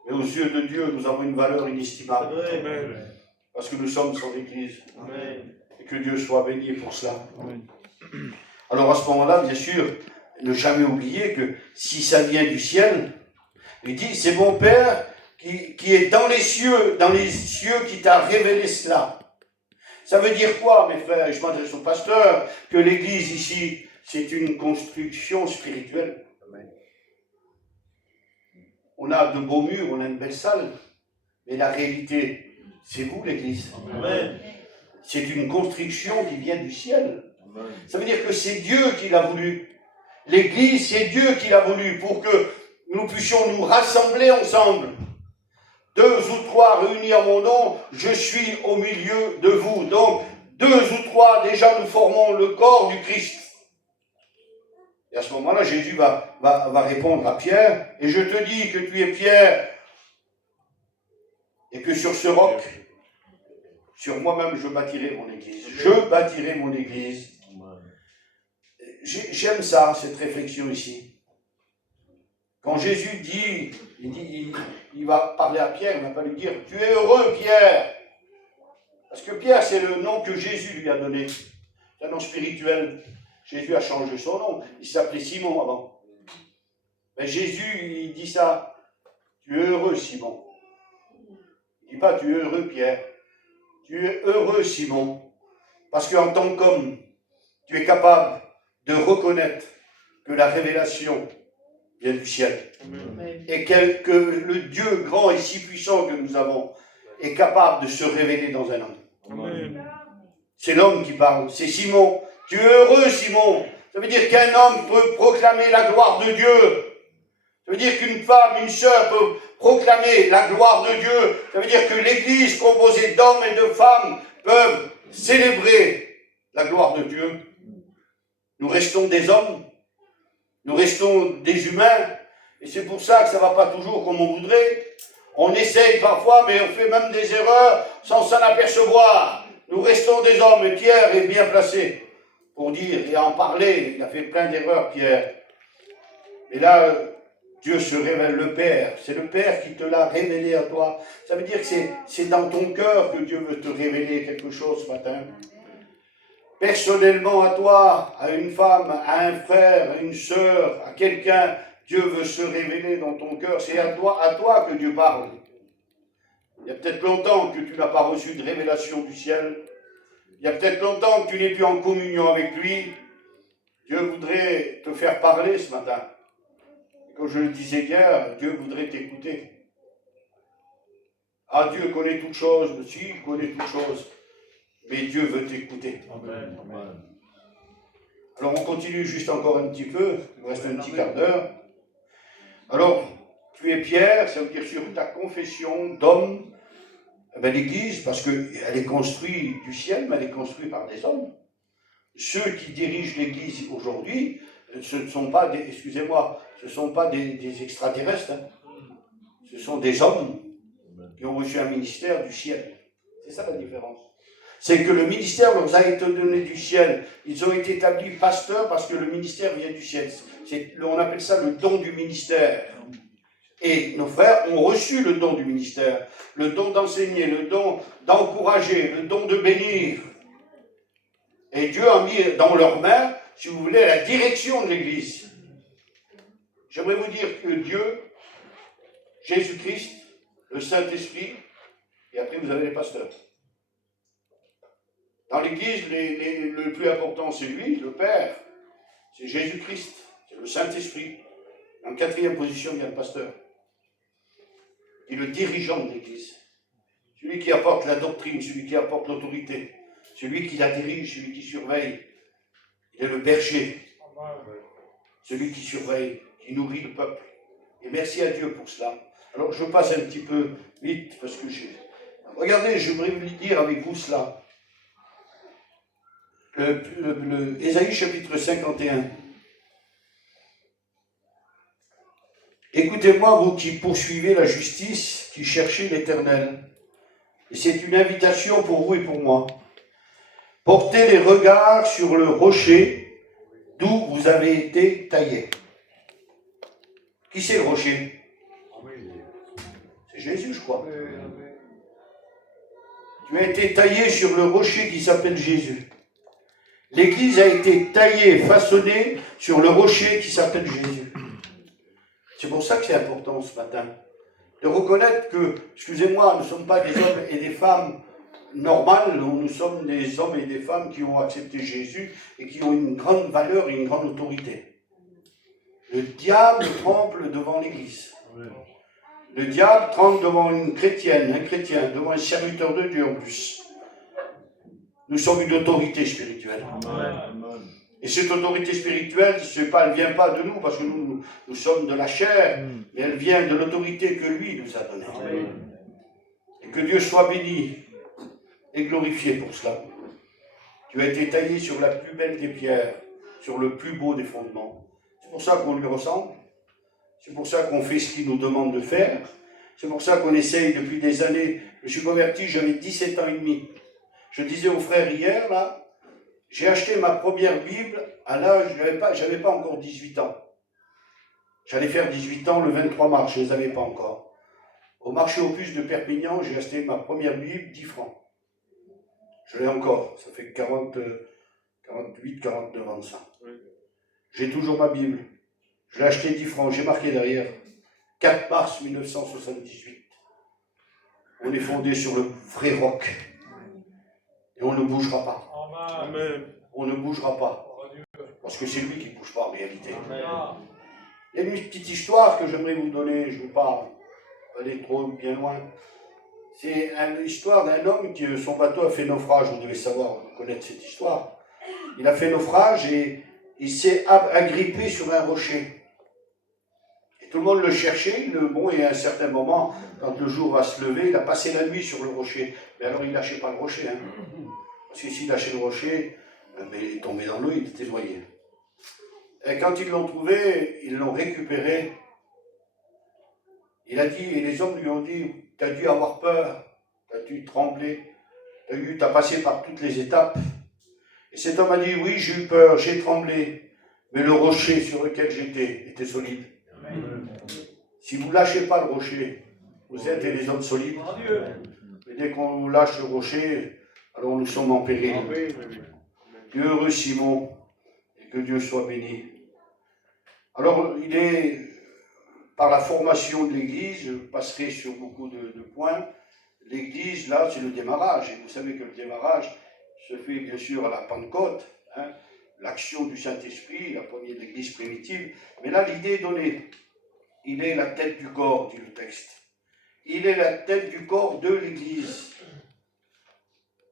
Mais aux yeux de Dieu, nous avons une valeur inestimable. Amen. Parce que nous sommes son Église. Amen. Et que Dieu soit béni pour cela. Amen. Alors à ce moment-là, bien sûr, ne jamais oublier que si ça vient du ciel, il dit, c'est mon Père qui est dans les cieux qui t'a révélé cela. Ça veut dire quoi, mes frères? Je m'adresse au pasteur, que l'Église ici, c'est une construction spirituelle. Amen. On a de beaux murs, on a une belle salle, mais la réalité, c'est vous, l'Église. Amen. C'est une construction qui vient du ciel. Ça veut dire que c'est Dieu qui l'a voulu. L'Église, c'est Dieu qui l'a voulu pour que nous puissions nous rassembler ensemble. 2 ou 3 réunis en mon nom, je suis au milieu de vous. Donc, 2 ou 3, déjà nous formons le corps du Christ. Et à ce moment-là, Jésus va répondre à Pierre, et je te dis que tu es Pierre, et que sur ce roc, sur moi-même, je bâtirai mon Église. Je bâtirai mon Église. J'aime ça, cette réflexion ici. Quand Jésus dit, il va parler à Pierre, il ne va pas lui dire « Tu es heureux, Pierre !» Parce que Pierre, c'est le nom que Jésus lui a donné. C'est un nom spirituel. Jésus a changé son nom. Il s'appelait Simon avant. Mais Jésus, il dit ça. Tu es heureux, Simon. Il ne dit pas tu es heureux, Pierre. Tu es heureux, Simon. Parce qu'en tant qu'homme, tu es capable de reconnaître que la révélation vient du ciel. Amen. Et que le Dieu grand et si puissant que nous avons est capable de se révéler dans un homme. Amen. C'est l'homme qui parle, c'est Simon. Tu es heureux, Simon. Ça veut dire qu'un homme peut proclamer la gloire de Dieu. Ça veut dire qu'une femme, une sœur peut proclamer la gloire de Dieu. Ça veut dire que l'Église composée d'hommes et de femmes peuvent célébrer la gloire de Dieu. Nous restons des hommes, nous restons des humains, et c'est pour ça que ça ne va pas toujours comme on voudrait. On essaye parfois, mais on fait même des erreurs sans s'en apercevoir. Nous restons des hommes, et Pierre est bien placé pour dire et en parler. Il a fait plein d'erreurs, Pierre. Et là, Dieu se révèle, le Père. C'est le Père qui te l'a révélé à toi. Ça veut dire que c'est dans ton cœur que Dieu veut te révéler quelque chose ce matin. Personnellement à toi, à une femme, à un frère, à une sœur, à quelqu'un, Dieu veut se révéler dans ton cœur. C'est à toi que Dieu parle. Il y a peut-être longtemps que tu n'as pas reçu de révélation du ciel. Il y a peut-être longtemps que tu n'es plus en communion avec lui. Dieu voudrait te faire parler ce matin. Comme je le disais hier, Dieu voudrait t'écouter. Ah, Dieu connaît toutes choses, si, il connaît toutes choses. Mais Dieu veut t'écouter. Amen. Amen. Alors on continue juste encore un petit peu, il nous reste un petit quart d'heure. Alors, tu es Pierre, ça veut dire sur ta confession d'homme, l'Église, parce qu'elle est construite du ciel, mais elle est construite par des hommes. Ceux qui dirigent l'Église aujourd'hui, ce ne sont pas des, ce ne sont pas des extraterrestres, hein. Ce sont des hommes qui ont reçu un ministère du ciel. C'est ça la différence. C'est que le ministère leur a été donné du ciel. Ils ont été établis pasteurs parce que le ministère vient du ciel. On appelle ça le don du ministère. Et nos frères ont reçu le don du ministère. Le don d'enseigner, le don d'encourager, le don de bénir. Et Dieu a mis dans leurs mains, si vous voulez, la direction de l'Église. J'aimerais vous dire que Dieu, Jésus-Christ, le Saint-Esprit, et après vous avez les pasteurs. Dans l'Église, le plus important, c'est lui, le Père. C'est Jésus-Christ, c'est le Saint-Esprit. En quatrième position, il y a le pasteur. Et le dirigeant de l'Église. Celui qui apporte la doctrine, celui qui apporte l'autorité. Celui qui la dirige, celui qui surveille. Il est le berger. Celui qui surveille, qui nourrit le peuple. Et merci à Dieu pour cela. Alors je passe un petit peu vite, parce que regardez, je voudrais vous dire avec vous cela. Ésaïe chapitre 51. Écoutez-moi, vous qui poursuivez la justice, qui cherchez l'Éternel. Et c'est une invitation pour vous et pour moi. Portez les regards sur le rocher d'où vous avez été taillés. Qui c'est le rocher? C'est Jésus, je crois. Tu as été taillé sur le rocher qui s'appelle Jésus. L'Église a été taillée, façonnée sur le rocher qui s'appelle Jésus. C'est pour ça que c'est important ce matin. De reconnaître que, excusez-moi, nous ne sommes pas des hommes et des femmes normales, nous sommes des hommes et des femmes qui ont accepté Jésus et qui ont une grande valeur et une grande autorité. Le diable tremble devant l'Église. Le diable tremble devant une chrétienne, un chrétien, devant un serviteur de Dieu en plus. Nous sommes une autorité spirituelle. Amen. Et cette autorité spirituelle, elle ne vient pas de nous, parce que nous sommes de la chair, mais elle vient de l'autorité que lui nous a donnée. Amen. Et que Dieu soit béni et glorifié pour cela. Tu as été taillé sur la plus belle des pierres, sur le plus beau des fondements. C'est pour ça qu'on lui ressemble. C'est pour ça qu'on fait ce qu'il nous demande de faire. C'est pour ça qu'on essaye depuis des années. Je suis converti, j'avais 17 ans et demi. Je disais aux frères hier, là, j'ai acheté ma première Bible à l'âge, j'avais pas encore 18 ans. J'allais faire 18 ans le 23 mars, je ne les avais pas encore. Au marché aux puces de Perpignan, j'ai acheté ma première Bible, 10 francs. Je l'ai encore, ça fait 48, 49 ans de ça. J'ai toujours ma Bible. Je l'ai acheté 10 francs, j'ai marqué derrière 4 mars 1978. On est fondé sur le vrai roc. Et on ne bougera pas. Amen. On ne bougera pas. Parce que c'est lui qui ne bouge pas en réalité. Amen. Il y a une petite histoire que j'aimerais vous donner, je ne veux pas aller trop bien loin. C'est l'histoire d'un homme qui, son bateau a fait naufrage, vous devez savoir, connaître cette histoire. Il a fait naufrage et il s'est agrippé sur un rocher. Et tout le monde le cherchait, et à un certain moment, quand le jour va se lever, il a passé la nuit sur le rocher. Mais alors il ne lâchait pas le rocher, hein. Parce que s'il lâchait le rocher, il tombait dans l'eau, il était noyé. Et quand ils l'ont trouvé, ils l'ont récupéré. Il a dit, et les hommes lui ont dit, tu as dû avoir peur, tu as dû trembler, tu as passé par toutes les étapes. Et cet homme a dit, oui, j'ai eu peur, j'ai tremblé, mais le rocher sur lequel j'étais était solide. Amen. Si vous ne lâchez pas le rocher, vous êtes des hommes solides. Mais dès qu'on lâche le rocher, alors nous sommes en péril. Dieu heureux Simon, et que Dieu soit béni. Alors, il est, par la formation de l'Église, je passerai sur beaucoup de points. L'Église, là, c'est le démarrage. Et vous savez que le démarrage se fait bien sûr à la Pentecôte, hein, l'action du Saint-Esprit, la première Église primitive. Mais là, l'idée est donnée. Il est la tête du corps, dit le texte. Il est la tête du corps de l'Église.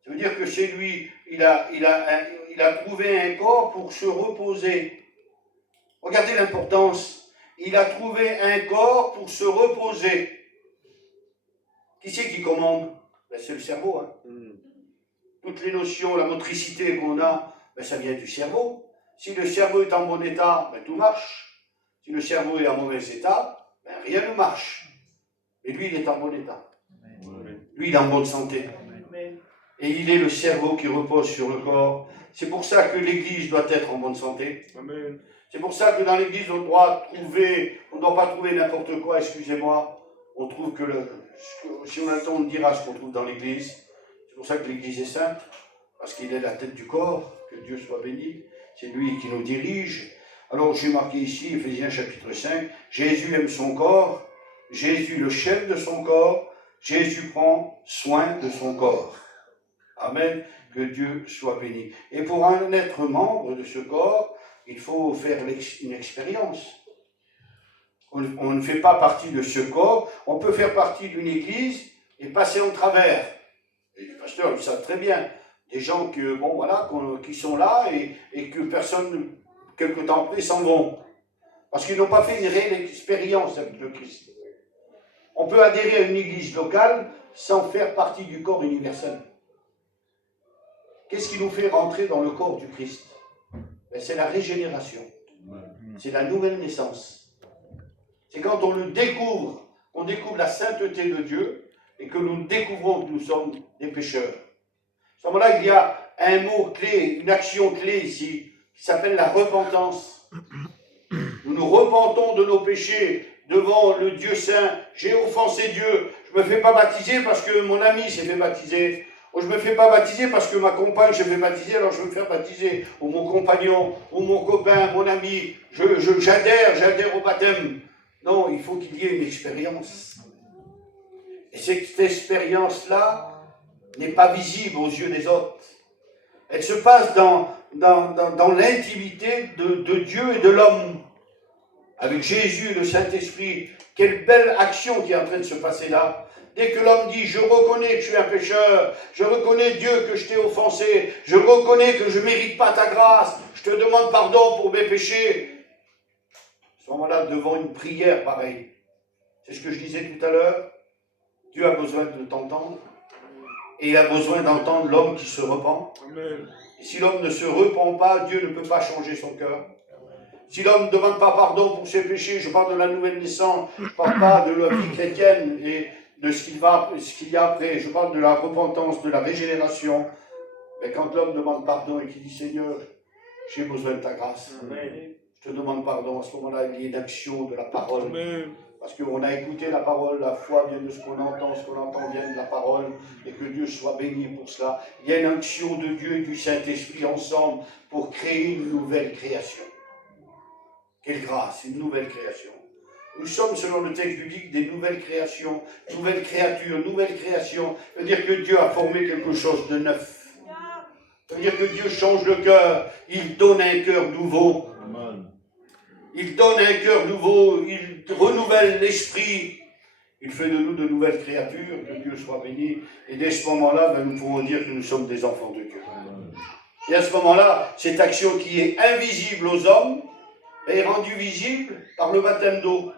Ça veut dire que c'est lui, il a trouvé un corps pour se reposer. Regardez l'importance. Il a trouvé un corps pour se reposer. Qui c'est qui commande? C'est le cerveau. Hein. Toutes les notions, la motricité qu'on a, ça vient du cerveau. Si le cerveau est en bon état, tout marche. Si le cerveau est en mauvais état, rien ne marche. Et lui, il est en bon état. Lui, il est en bonne santé. Et il est le cerveau qui repose sur le corps. C'est pour ça que l'Église doit être en bonne santé. Amen. C'est pour ça que dans l'Église, on ne doit pas trouver n'importe quoi, excusez-moi. On trouve que, si on a le temps, on dira ce qu'on trouve dans l'Église. C'est pour ça que l'Église est sainte, parce qu'il est la tête du corps, que Dieu soit béni. C'est lui qui nous dirige. Alors, j'ai marqué ici, Éphésiens chapitre 5, Jésus aime son corps, Jésus le chef de son corps, Jésus prend soin de son corps. Amen, que Dieu soit béni. Et pour être membre de ce corps, il faut faire une expérience. On ne fait pas partie de ce corps, on peut faire partie d'une église et passer en travers. Et les pasteurs le savent très bien. Des gens qui sont là et que personne, quelque temps après, s'en vont. Parce qu'ils n'ont pas fait une réelle expérience avec le Christ. On peut adhérer à une église locale sans faire partie du corps universel. Qu'est-ce qui nous fait rentrer dans le corps du Christ? C'est la régénération. C'est la nouvelle naissance. C'est quand on le découvre, qu'on découvre la sainteté de Dieu et que nous découvrons que nous sommes des pécheurs. À ce moment-là, il y a un mot clé, une action clé ici, qui s'appelle la repentance. Nous nous repentons de nos péchés devant le Dieu saint. J'ai offensé Dieu. Je ne me fais pas baptiser parce que mon ami s'est fait baptiser. Ou je ne me fais pas baptiser parce que ma compagne s'est fait baptiser, alors je veux me faire baptiser. Ou mon compagnon, ou mon copain, mon ami. J'adhère au baptême. Non, il faut qu'il y ait une expérience. Et cette expérience-là n'est pas visible aux yeux des autres. Elle se passe dans l'intimité de Dieu et de l'homme. Avec Jésus et le Saint-Esprit, quelle belle action qui est en train de se passer là. Dès que l'homme dit, je reconnais que je suis un pécheur, je reconnais Dieu que je t'ai offensé, je reconnais que je ne mérite pas ta grâce, je te demande pardon pour mes péchés. À ce moment-là, devant une prière pareille, c'est ce que je disais tout à l'heure, Dieu a besoin de t'entendre, et il a besoin d'entendre l'homme qui se repent. Amen. Et si l'homme ne se repent pas, Dieu ne peut pas changer son cœur. Si l'homme ne demande pas pardon pour ses péchés, je parle de la nouvelle naissance, je ne parle pas de la vie chrétienne et de ce qu'il y a après, je parle de la repentance, de la régénération. Mais quand l'homme demande pardon et qu'il dit Seigneur, j'ai besoin de ta grâce, Amen. Je te demande pardon, à ce moment-là, il y a une action de la parole. Amen. Parce qu'on a écouté la parole, la foi vient de ce qu'on entend vient de la parole, et que Dieu soit béni pour cela. Il y a une action de Dieu et du Saint-Esprit ensemble pour créer une nouvelle création. Quelle grâce, une nouvelle création. Nous sommes, selon le texte biblique, des nouvelles créations, nouvelles créatures, nouvelles créations. Ça veut dire que Dieu a formé quelque chose de neuf. Ça veut dire que Dieu change le cœur. Il donne un cœur nouveau. Amen. Il donne un cœur nouveau. Il renouvelle l'esprit. Il fait de nous de nouvelles créatures. Que Dieu soit béni. Et dès ce moment-là, nous pouvons dire que nous sommes des enfants de Dieu. Et à ce moment-là, cette action qui est invisible aux hommes est rendue visible par le baptême d'eau.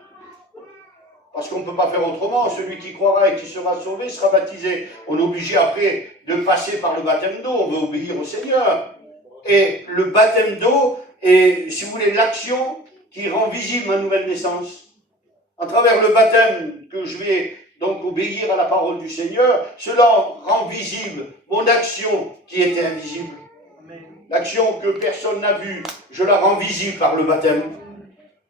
Parce qu'on ne peut pas faire autrement. Celui qui croira et qui sera sauvé sera baptisé. On est obligé après de passer par le baptême d'eau. On veut obéir au Seigneur. Et le baptême d'eau est, si vous voulez, l'action qui rend visible ma nouvelle naissance. À travers le baptême que je vais donc obéir à la parole du Seigneur, cela rend visible mon action qui était invisible. L'action que personne n'a vue, je la rends visible par le baptême.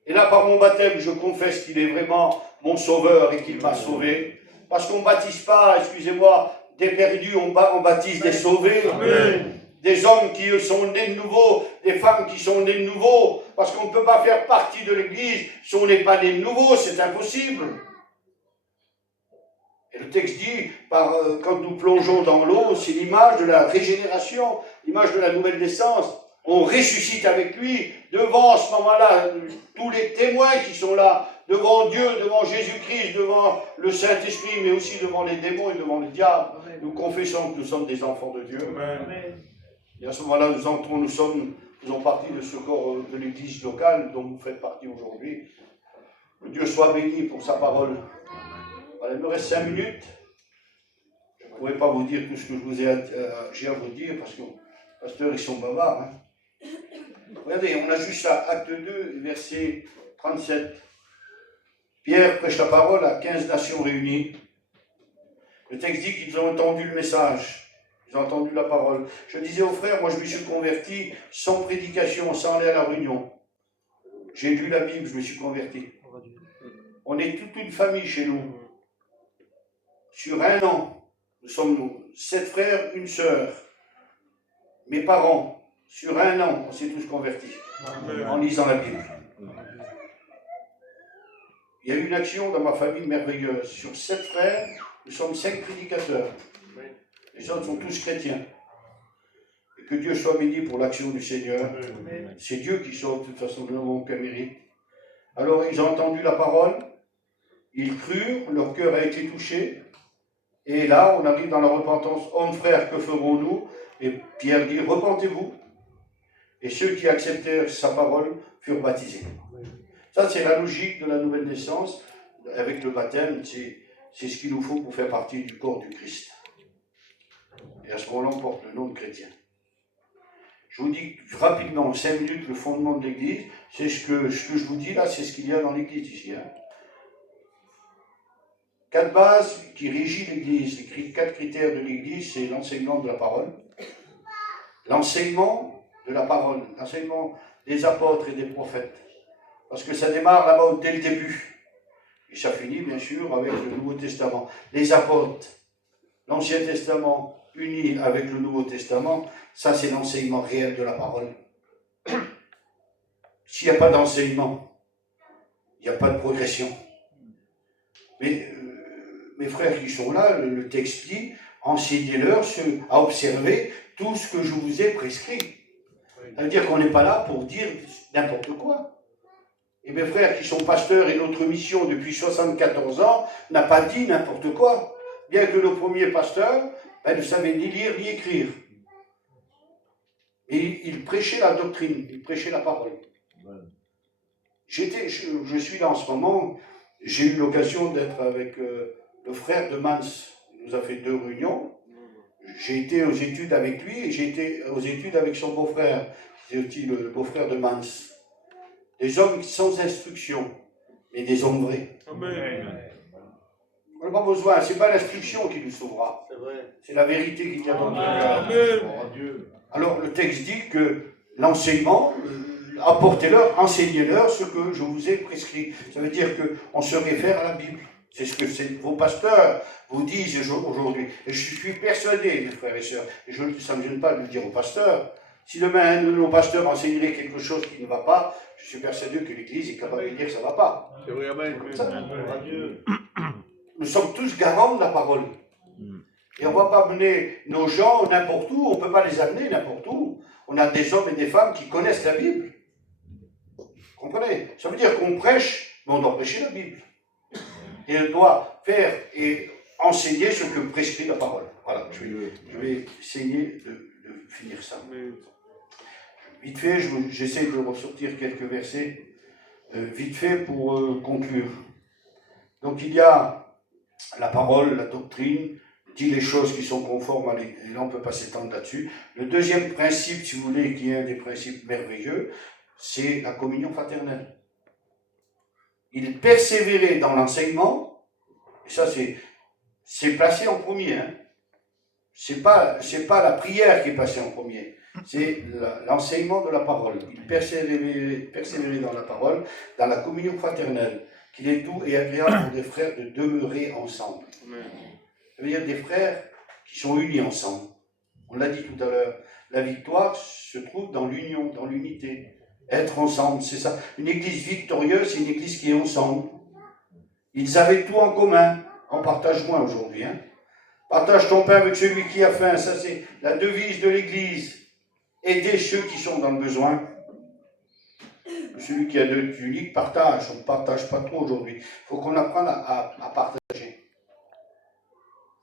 Et là, par mon baptême, je confesse qu'il est vraiment mon sauveur et qu'il m'a sauvé. Parce qu'on ne baptise pas, excusez-moi, des perdus, on baptise des sauvés. Amen. Des hommes qui sont nés de nouveau, des femmes qui sont nées de nouveau. Parce qu'on ne peut pas faire partie de l'Église si on n'est pas né de nouveau, c'est impossible. Et le texte dit, quand nous plongeons dans l'eau, c'est l'image de la régénération, l'image de la nouvelle naissance. On ressuscite avec lui, devant à ce moment-là, tous les témoins qui sont là, devant Dieu, devant Jésus-Christ, devant le Saint-Esprit, mais aussi devant les démons et devant le diable. Nous confessons que nous sommes des enfants de Dieu. Amen. Et à ce moment-là, nous entrons, nous faisons partie de ce corps de l'Église locale dont vous faites partie aujourd'hui. Que Dieu soit béni pour sa parole. Voilà, il me reste 5 minutes. Je ne pourrais pas vous dire tout ce que j'ai à vous dire parce que les pasteurs, ils sont bavards. Hein. Regardez, on a juste ça, acte 2, verset 37. Pierre prêche la parole à 15 nations réunies. Le texte dit qu'ils ont entendu le message. Ils ont entendu la parole. Je disais aux frères, moi je me suis converti sans prédication, sans aller à la réunion. J'ai lu la Bible, je me suis converti. On est toute une famille chez nous. Sur 1 an, nous sommes 7 frères, une sœur. Mes parents, sur 1 an, on s'est tous convertis. Amen. En lisant la Bible. Il y a eu une action dans ma famille merveilleuse. Sur 7 frères, nous sommes 5 prédicateurs. Les autres sont tous chrétiens. Et que Dieu soit béni pour l'action du Seigneur. C'est Dieu qui sauve, de toute façon, nous n'avons aucun mérite. Alors, ils ont entendu la parole, ils crurent, leur cœur a été touché. Et là, on arrive dans la repentance. Hommes, frères, que ferons-nous? Et Pierre dit, repentez-vous. Et ceux qui acceptèrent sa parole furent baptisés. Ça, c'est la logique de la nouvelle naissance. Avec le baptême, c'est ce qu'il nous faut pour faire partie du corps du Christ. Et à ce moment-là, on porte le nom de chrétien. Je vous dis rapidement, en 5 minutes, le fondement de l'Église. C'est ce que je vous dis là, c'est ce qu'il y a dans l'Église ici. 4 bases qui régissent l'Église. Les 4 critères de l'Église, c'est l'enseignement de la parole, l'enseignement de la parole, l'enseignement des apôtres et des prophètes. Parce que ça démarre là-bas dès le début. Et ça finit, bien sûr, avec le Nouveau Testament. Les apôtres, l'Ancien Testament uni avec le Nouveau Testament, ça c'est l'enseignement réel de la parole. S'il n'y a pas d'enseignement, il n'y a pas de progression. Mais mes frères qui sont là, le texte dit, enseignez-leur à observer tout ce que je vous ai prescrit. Ça veut dire qu'on n'est pas là pour dire n'importe quoi. Et mes frères qui sont pasteurs et notre mission depuis 74 ans n'a pas dit n'importe quoi. Bien que le premier pasteur ne savait ni lire ni écrire. Et il prêchait la doctrine, il prêchait la parole. Je suis là en ce moment, j'ai eu l'occasion d'être avec le frère de Mans. Il nous a fait 2 réunions. J'ai été aux études avec lui et j'ai été aux études avec son beau-frère, qui est aussi le beau-frère de Mans. Des hommes sans instruction, mais des hommes vrais. Amen. On n'a pas besoin, ce n'est pas l'instruction qui nous sauvera. C'est la vérité qui tient dans notre cœur. Amen. Alors le texte dit que l'enseignement, apportez-leur, enseignez-leur ce que je vous ai prescrit. Ça veut dire qu'on se réfère à la Bible. C'est ce que vos pasteurs vous disent aujourd'hui. Et je suis persuadé, mes frères et sœurs, et ça ne me gêne pas de le dire aux pasteurs, Si demain un de nos pasteurs enseignerait quelque chose qui ne va pas, je suis persuadé que l'Église est capable de dire que ça ne va pas. C'est vrai, amen. Comme ça. Dieu. Nous sommes tous garants de la parole. Et on ne va pas mener nos gens n'importe où, on ne peut pas les amener n'importe où. On a des hommes et des femmes qui connaissent la Bible. Vous comprenez? Ça veut dire qu'on prêche, mais on doit prêcher la Bible. Et on doit faire et enseigner ce que prescrit la parole. Voilà, je vais essayer de finir ça. Vite fait, j'essaie de ressortir quelques versets, vite fait pour conclure. Donc il y a la parole, la doctrine, dit les choses qui sont conformes à l'Église, et là on ne peut pas s'étendre là-dessus. Le deuxième principe, si vous voulez, qui est un des principes merveilleux, c'est la communion fraternelle. Il persévérait dans l'enseignement, et ça c'est placé en premier. Hein. C'est pas la prière qui est passée en premier, c'est l'enseignement de la parole. Il persévérait dans la parole, dans la communion fraternelle, qu'il est doux et agréable pour des frères de demeurer ensemble. Ça veut dire des frères qui sont unis ensemble. On l'a dit tout à l'heure, la victoire se trouve dans l'union, dans l'unité. Être ensemble, c'est ça. Une église victorieuse, c'est une église qui est ensemble. Ils avaient tout en commun. On partage moins aujourd'hui. Hein. Partage ton pain avec celui qui a faim. Ça, c'est la devise de l'église. Aider ceux qui sont dans le besoin. Celui qui a deux tuniques partage. On ne partage pas trop aujourd'hui. Il faut qu'on apprenne à partager.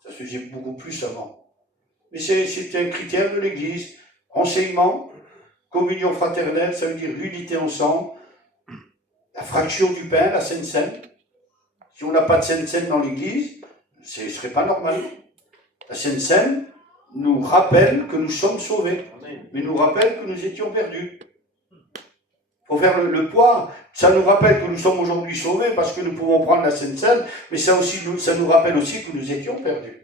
Ça se faisait beaucoup plus avant. Mais c'est un critère de l'église. Enseignement, communion fraternelle, ça veut dire l'unité ensemble. La fraction du pain, la Sainte Seine. Si on n'a pas de Sainte Seine dans l'église, ce ne serait pas normal. La Sainte Seine nous rappelle que nous sommes sauvés, mais nous rappelle que nous étions perdus. Il faut faire le poids. Ça nous rappelle que nous sommes aujourd'hui sauvés parce que nous pouvons prendre la Sainte Seine, mais ça nous rappelle aussi que nous étions perdus.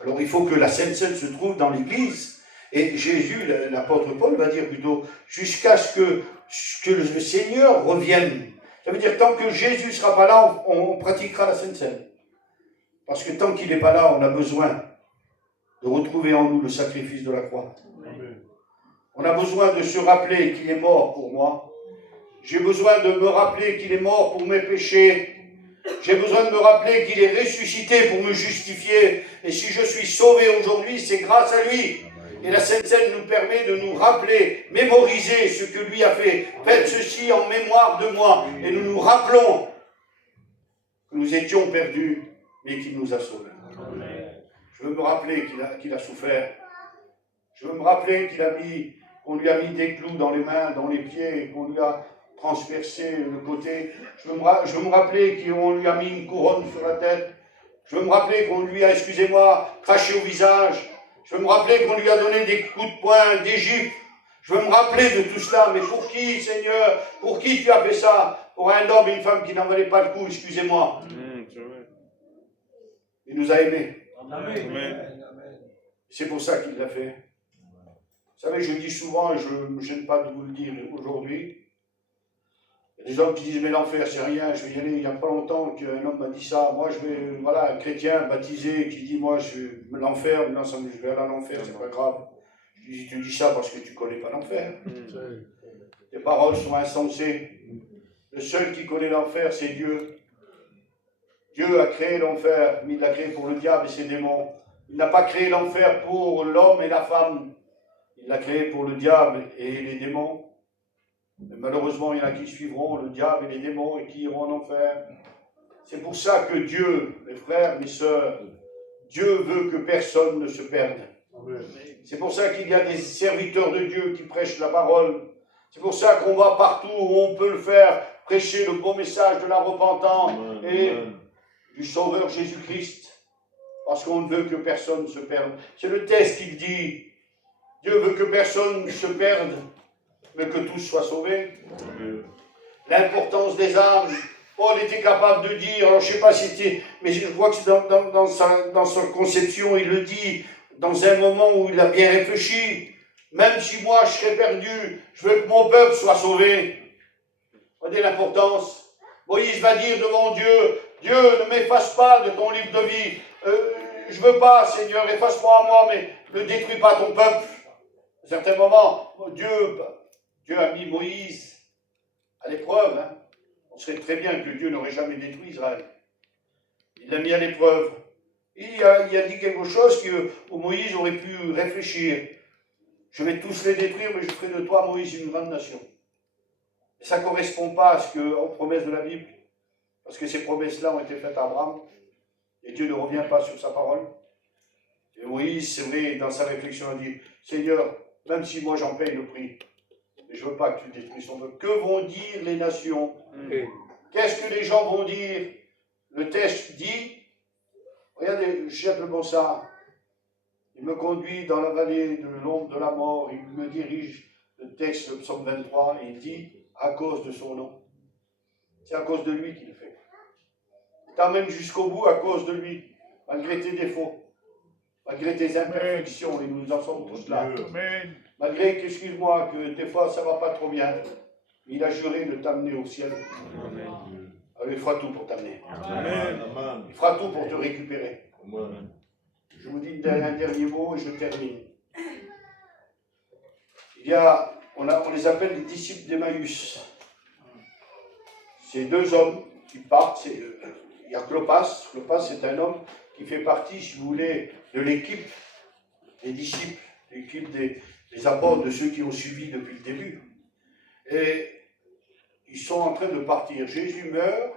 Alors il faut que la Sainte Seine se trouve dans l'église. Et Jésus, l'apôtre Paul, va dire plutôt jusqu'à ce que le Seigneur revienne. Ça veut dire tant que Jésus ne sera pas là, on pratiquera la Sainte Seine. Parce que tant qu'il n'est pas là, on a besoin de retrouver en nous le sacrifice de la croix. On a besoin de se rappeler qu'il est mort pour moi. J'ai besoin de me rappeler qu'il est mort pour mes péchés. J'ai besoin de me rappeler qu'il est ressuscité pour me justifier. Et si je suis sauvé aujourd'hui, c'est grâce à lui. Et la Sainte Seine nous permet de nous rappeler, mémoriser ce que lui a fait. Faites ceci en mémoire de moi. Et nous nous rappelons que nous étions perdus, mais qu'il nous a sauvés. Je veux me rappeler qu'il a souffert. Je veux me rappeler qu'on lui a mis des clous dans les mains, dans les pieds, qu'on lui a transpercé le côté. Je veux me rappeler qu'on lui a mis une couronne sur la tête. Je veux me rappeler qu'on lui a, excusez-moi, craché au visage. Je veux me rappeler qu'on lui a donné des coups de poing, des gifles. Je veux me rappeler de tout cela. Mais pour qui, Seigneur? Pour qui tu as fait ça? Pour un homme et une femme qui n'en valaient pas le coup, excusez-moi. Il nous a aimés. Amen. C'est pour ça qu'il l'a fait. Vous savez, je dis souvent, et je ne me gêne pas de vous le dire aujourd'hui, il y a des hommes qui disent, mais l'enfer, c'est rien, je vais y aller. Il n'y a pas longtemps qu'un homme m'a dit ça. Moi, un chrétien baptisé qui dit, moi, l'enfer, non, je vais aller à l'enfer, c'est pas grave. Je lui dis, tu dis ça parce que tu ne connais pas l'enfer. Tes paroles sont insensées. Le seul qui connaît l'enfer, c'est Dieu. Dieu a créé l'enfer, mais il l'a créé pour le diable et ses démons. Il n'a pas créé l'enfer pour l'homme et la femme. Il l'a créé pour le diable et les démons. Mais malheureusement, il y en a qui suivront le diable et les démons et qui iront en enfer. C'est pour ça que Dieu, mes frères, mes sœurs, Dieu veut que personne ne se perde. C'est pour ça qu'il y a des serviteurs de Dieu qui prêchent la parole. C'est pour ça qu'on va partout où on peut le faire, prêcher le beau message de la repentance et du Sauveur Jésus-Christ. Parce qu'on ne veut que personne ne se perde. C'est le texte qui dit, Dieu veut que personne ne se perde, mais que tous soient sauvés. L'importance des âmes. Paul était capable de dire, alors je ne sais pas si c'était, mais je vois que dans sa conception, il le dit, dans un moment où il a bien réfléchi, même si moi je serais perdu, je veux que mon peuple soit sauvé. Regardez l'importance. Moïse va dire devant Dieu, Dieu, ne m'efface pas de ton livre de vie. Je ne veux pas, Seigneur, efface-moi à moi, mais ne détruis pas ton peuple. À un certain moment, Dieu a mis Moïse à l'épreuve. Hein. On sait très bien que Dieu n'aurait jamais détruit Israël. Il l'a mis à l'épreuve. Il a dit quelque chose où Moïse aurait pu réfléchir. Je vais tous les détruire, mais je ferai de toi, Moïse, une grande nation. Et ça ne correspond pas aux promesses de la Bible. Parce que ces promesses-là ont été faites à Abraham. Et Dieu ne revient pas sur sa parole. Et Moïse, c'est vrai, dans sa réflexion, a dit, Seigneur, même si moi j'en paye le prix, mais je ne veux pas que tu détruises ton peuple. Que vont dire les nations? Qu'est-ce que les gens vont dire? Le texte dit, regardez, je jette le bon ça. Il me conduit dans la vallée de l'ombre de la mort, il me dirige, le texte, le psaume 23, et il dit, à cause de son nom. C'est à cause de lui qu'il le fait. Il t'emmène jusqu'au bout à cause de lui, malgré tes défauts, malgré tes imperfections, et nous en sommes tous là. Amen. Malgré qu'excuse-moi, que des fois ça ne va pas trop bien, il a juré de t'amener au ciel. Amen. Alors il fera tout pour t'amener. Amen. Il fera tout pour te récupérer. Amen. Je vous dis un dernier mot et je termine. On les appelle les disciples d'Emmaüs. C'est deux hommes qui partent. Il y a Clopas. Clopas, c'est un homme qui fait partie, si vous voulez, de l'équipe des disciples, l'équipe des apôtres, de ceux qui ont suivi depuis le début. Et ils sont en train de partir. Jésus meurt.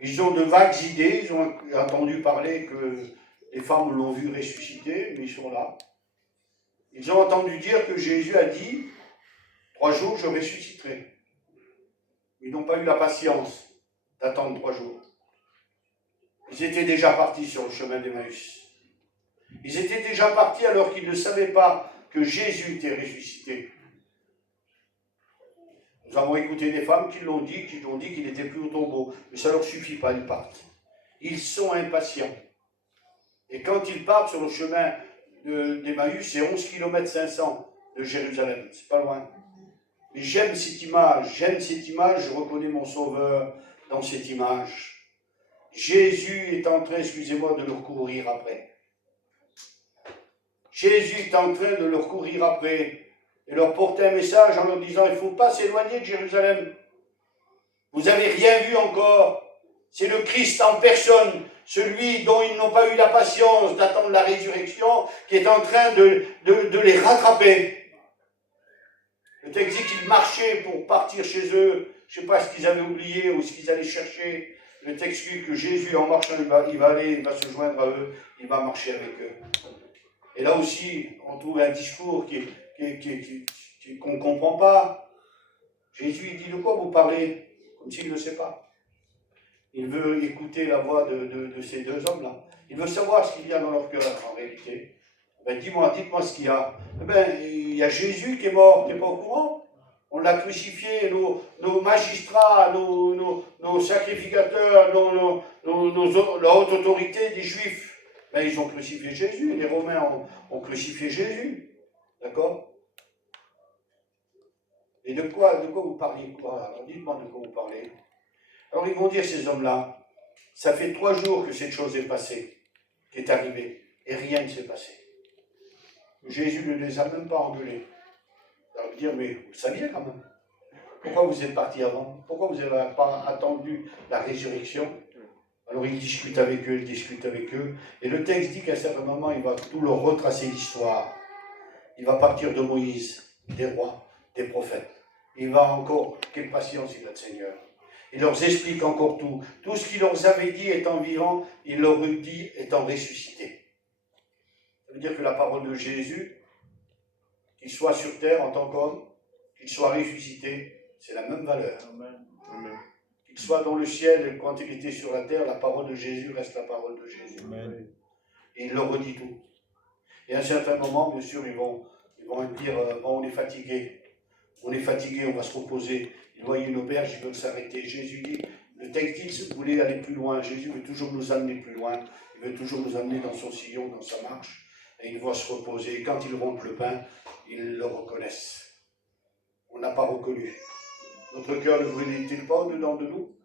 Ils ont de vagues idées. Ils ont entendu parler que les femmes l'ont vu ressusciter, mais ils sont là. Ils ont entendu dire que Jésus a dit, 3 jours, je ressusciterai. Ils n'ont pas eu la patience d'attendre 3 jours. Ils étaient déjà partis sur le chemin d'Emmaüs. Ils étaient déjà partis alors qu'ils ne savaient pas que Jésus était ressuscité. Nous avons écouté des femmes qui l'ont dit qu'il n'était plus au tombeau. Mais ça ne leur suffit pas, ils partent. Ils sont impatients. Et quand ils partent sur le chemin d'Emmaüs, c'est 11 km 500 de Jérusalem. C'est pas loin. Mais j'aime cette image, je reconnais mon Sauveur dans cette image. Jésus est en train, excusez-moi, de leur courir après. Jésus est en train de leur courir après et leur porter un message en leur disant, il ne faut pas s'éloigner de Jérusalem. Vous n'avez rien vu encore. C'est le Christ en personne, celui dont ils n'ont pas eu la patience d'attendre la résurrection, qui est en train de les rattraper. Le texte dit qu'ils marchaient pour partir chez eux. Je ne sais pas ce qu'ils avaient oublié ou ce qu'ils allaient chercher. Le texte dit que Jésus, en marchant, il va se joindre à eux, il va marcher avec eux. Et là aussi, on trouve un discours qu'on ne comprend pas. Jésus, il dit, de quoi vous parlez? Comme s'il ne le sait pas. Il veut écouter la voix de ces deux hommes-là. Il veut savoir ce qu'il y a dans leur cœur, en réalité. Ben, dites-moi ce qu'il y a. Il y a Jésus qui est mort, tu n'es pas au courant? On l'a crucifié, nos magistrats, nos sacrificateurs, la haute autorité des Juifs. Ben, ils ont crucifié Jésus, les Romains ont crucifié Jésus. D'accord? Et de quoi vous parliez quoi? Alors dites-moi de quoi vous parlez. Alors ils vont dire, ces hommes-là, ça fait 3 jours que cette chose est passée, qui est arrivée, et rien ne s'est passé. Jésus ne les a même pas engueulés. Alors ils vont dire, mais vous le saviez quand même. Pourquoi vous êtes partis avant? Pourquoi vous n'avez pas attendu la résurrection? Alors il discute avec eux, et le texte dit qu'à un certain moment, il va tout leur retracer l'histoire. Il va partir de Moïse, des rois, des prophètes. Il va encore, quelle patience il a le Seigneur. Il leur explique encore tout. Tout ce qu'il leur avait dit étant vivant, il leur dit étant ressuscité. Ça veut dire que la parole de Jésus, qu'il soit sur terre en tant qu'homme, qu'il soit ressuscité, c'est la même valeur. Amen. Qu'il soit dans le ciel, quand il était sur la terre, la parole de Jésus reste la parole de Jésus. Amen. Et il leur redit tout. Et à un certain moment, bien sûr, ils vont dire, bon, on est fatigué, on va se reposer. Ils voient une auberge, ils veulent s'arrêter. Jésus dit, le texte dit, si vous voulez aller plus loin, Jésus veut toujours nous amener plus loin, il veut toujours nous amener dans son sillon, dans sa marche, et il va se reposer. Et quand ils rompent le pain, ils le reconnaissent. On n'a pas reconnu. Notre cœur ne brûlait-il pas au-dedans de nous?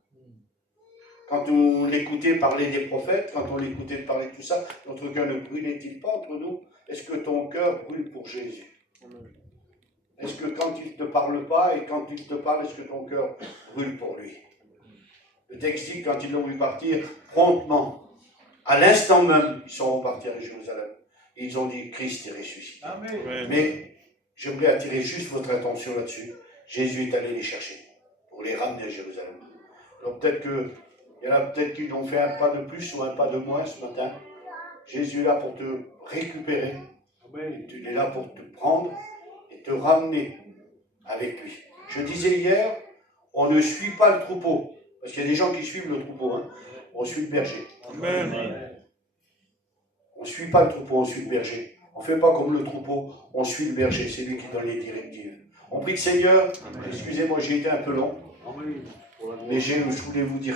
Quand on l'écoutait parler des prophètes, quand on l'écoutait parler de tout ça, notre cœur ne brûlait-il pas entre nous? Est-ce que ton cœur brûle pour Jésus? Est-ce que quand il ne te parle pas et quand il te parle, est-ce que ton cœur brûle pour lui? Le texte dit, quand ils l'ont vu partir, promptement, à l'instant même, ils sont repartis à Jérusalem. Et ils ont dit, Christ est ressuscité. Amen. Mais j'aimerais attirer juste votre attention là-dessus. Jésus est allé les chercher pour les ramener à Jérusalem. Alors peut-être qu'il y en a peut-être qui ont fait un pas de plus ou un pas de moins ce matin. Jésus est là pour te récupérer. Il est là pour te prendre et te ramener avec lui. Je disais hier, on ne suit pas le troupeau. Parce qu'il y a des gens qui suivent le troupeau. Hein. On suit le berger. Amen. On ne suit pas le troupeau, on suit le berger. On ne fait pas comme le troupeau, on suit le berger. C'est lui qui donne les directives. On prie le Seigneur. Excusez-moi, j'ai été un peu long. Mais je voulais vous dire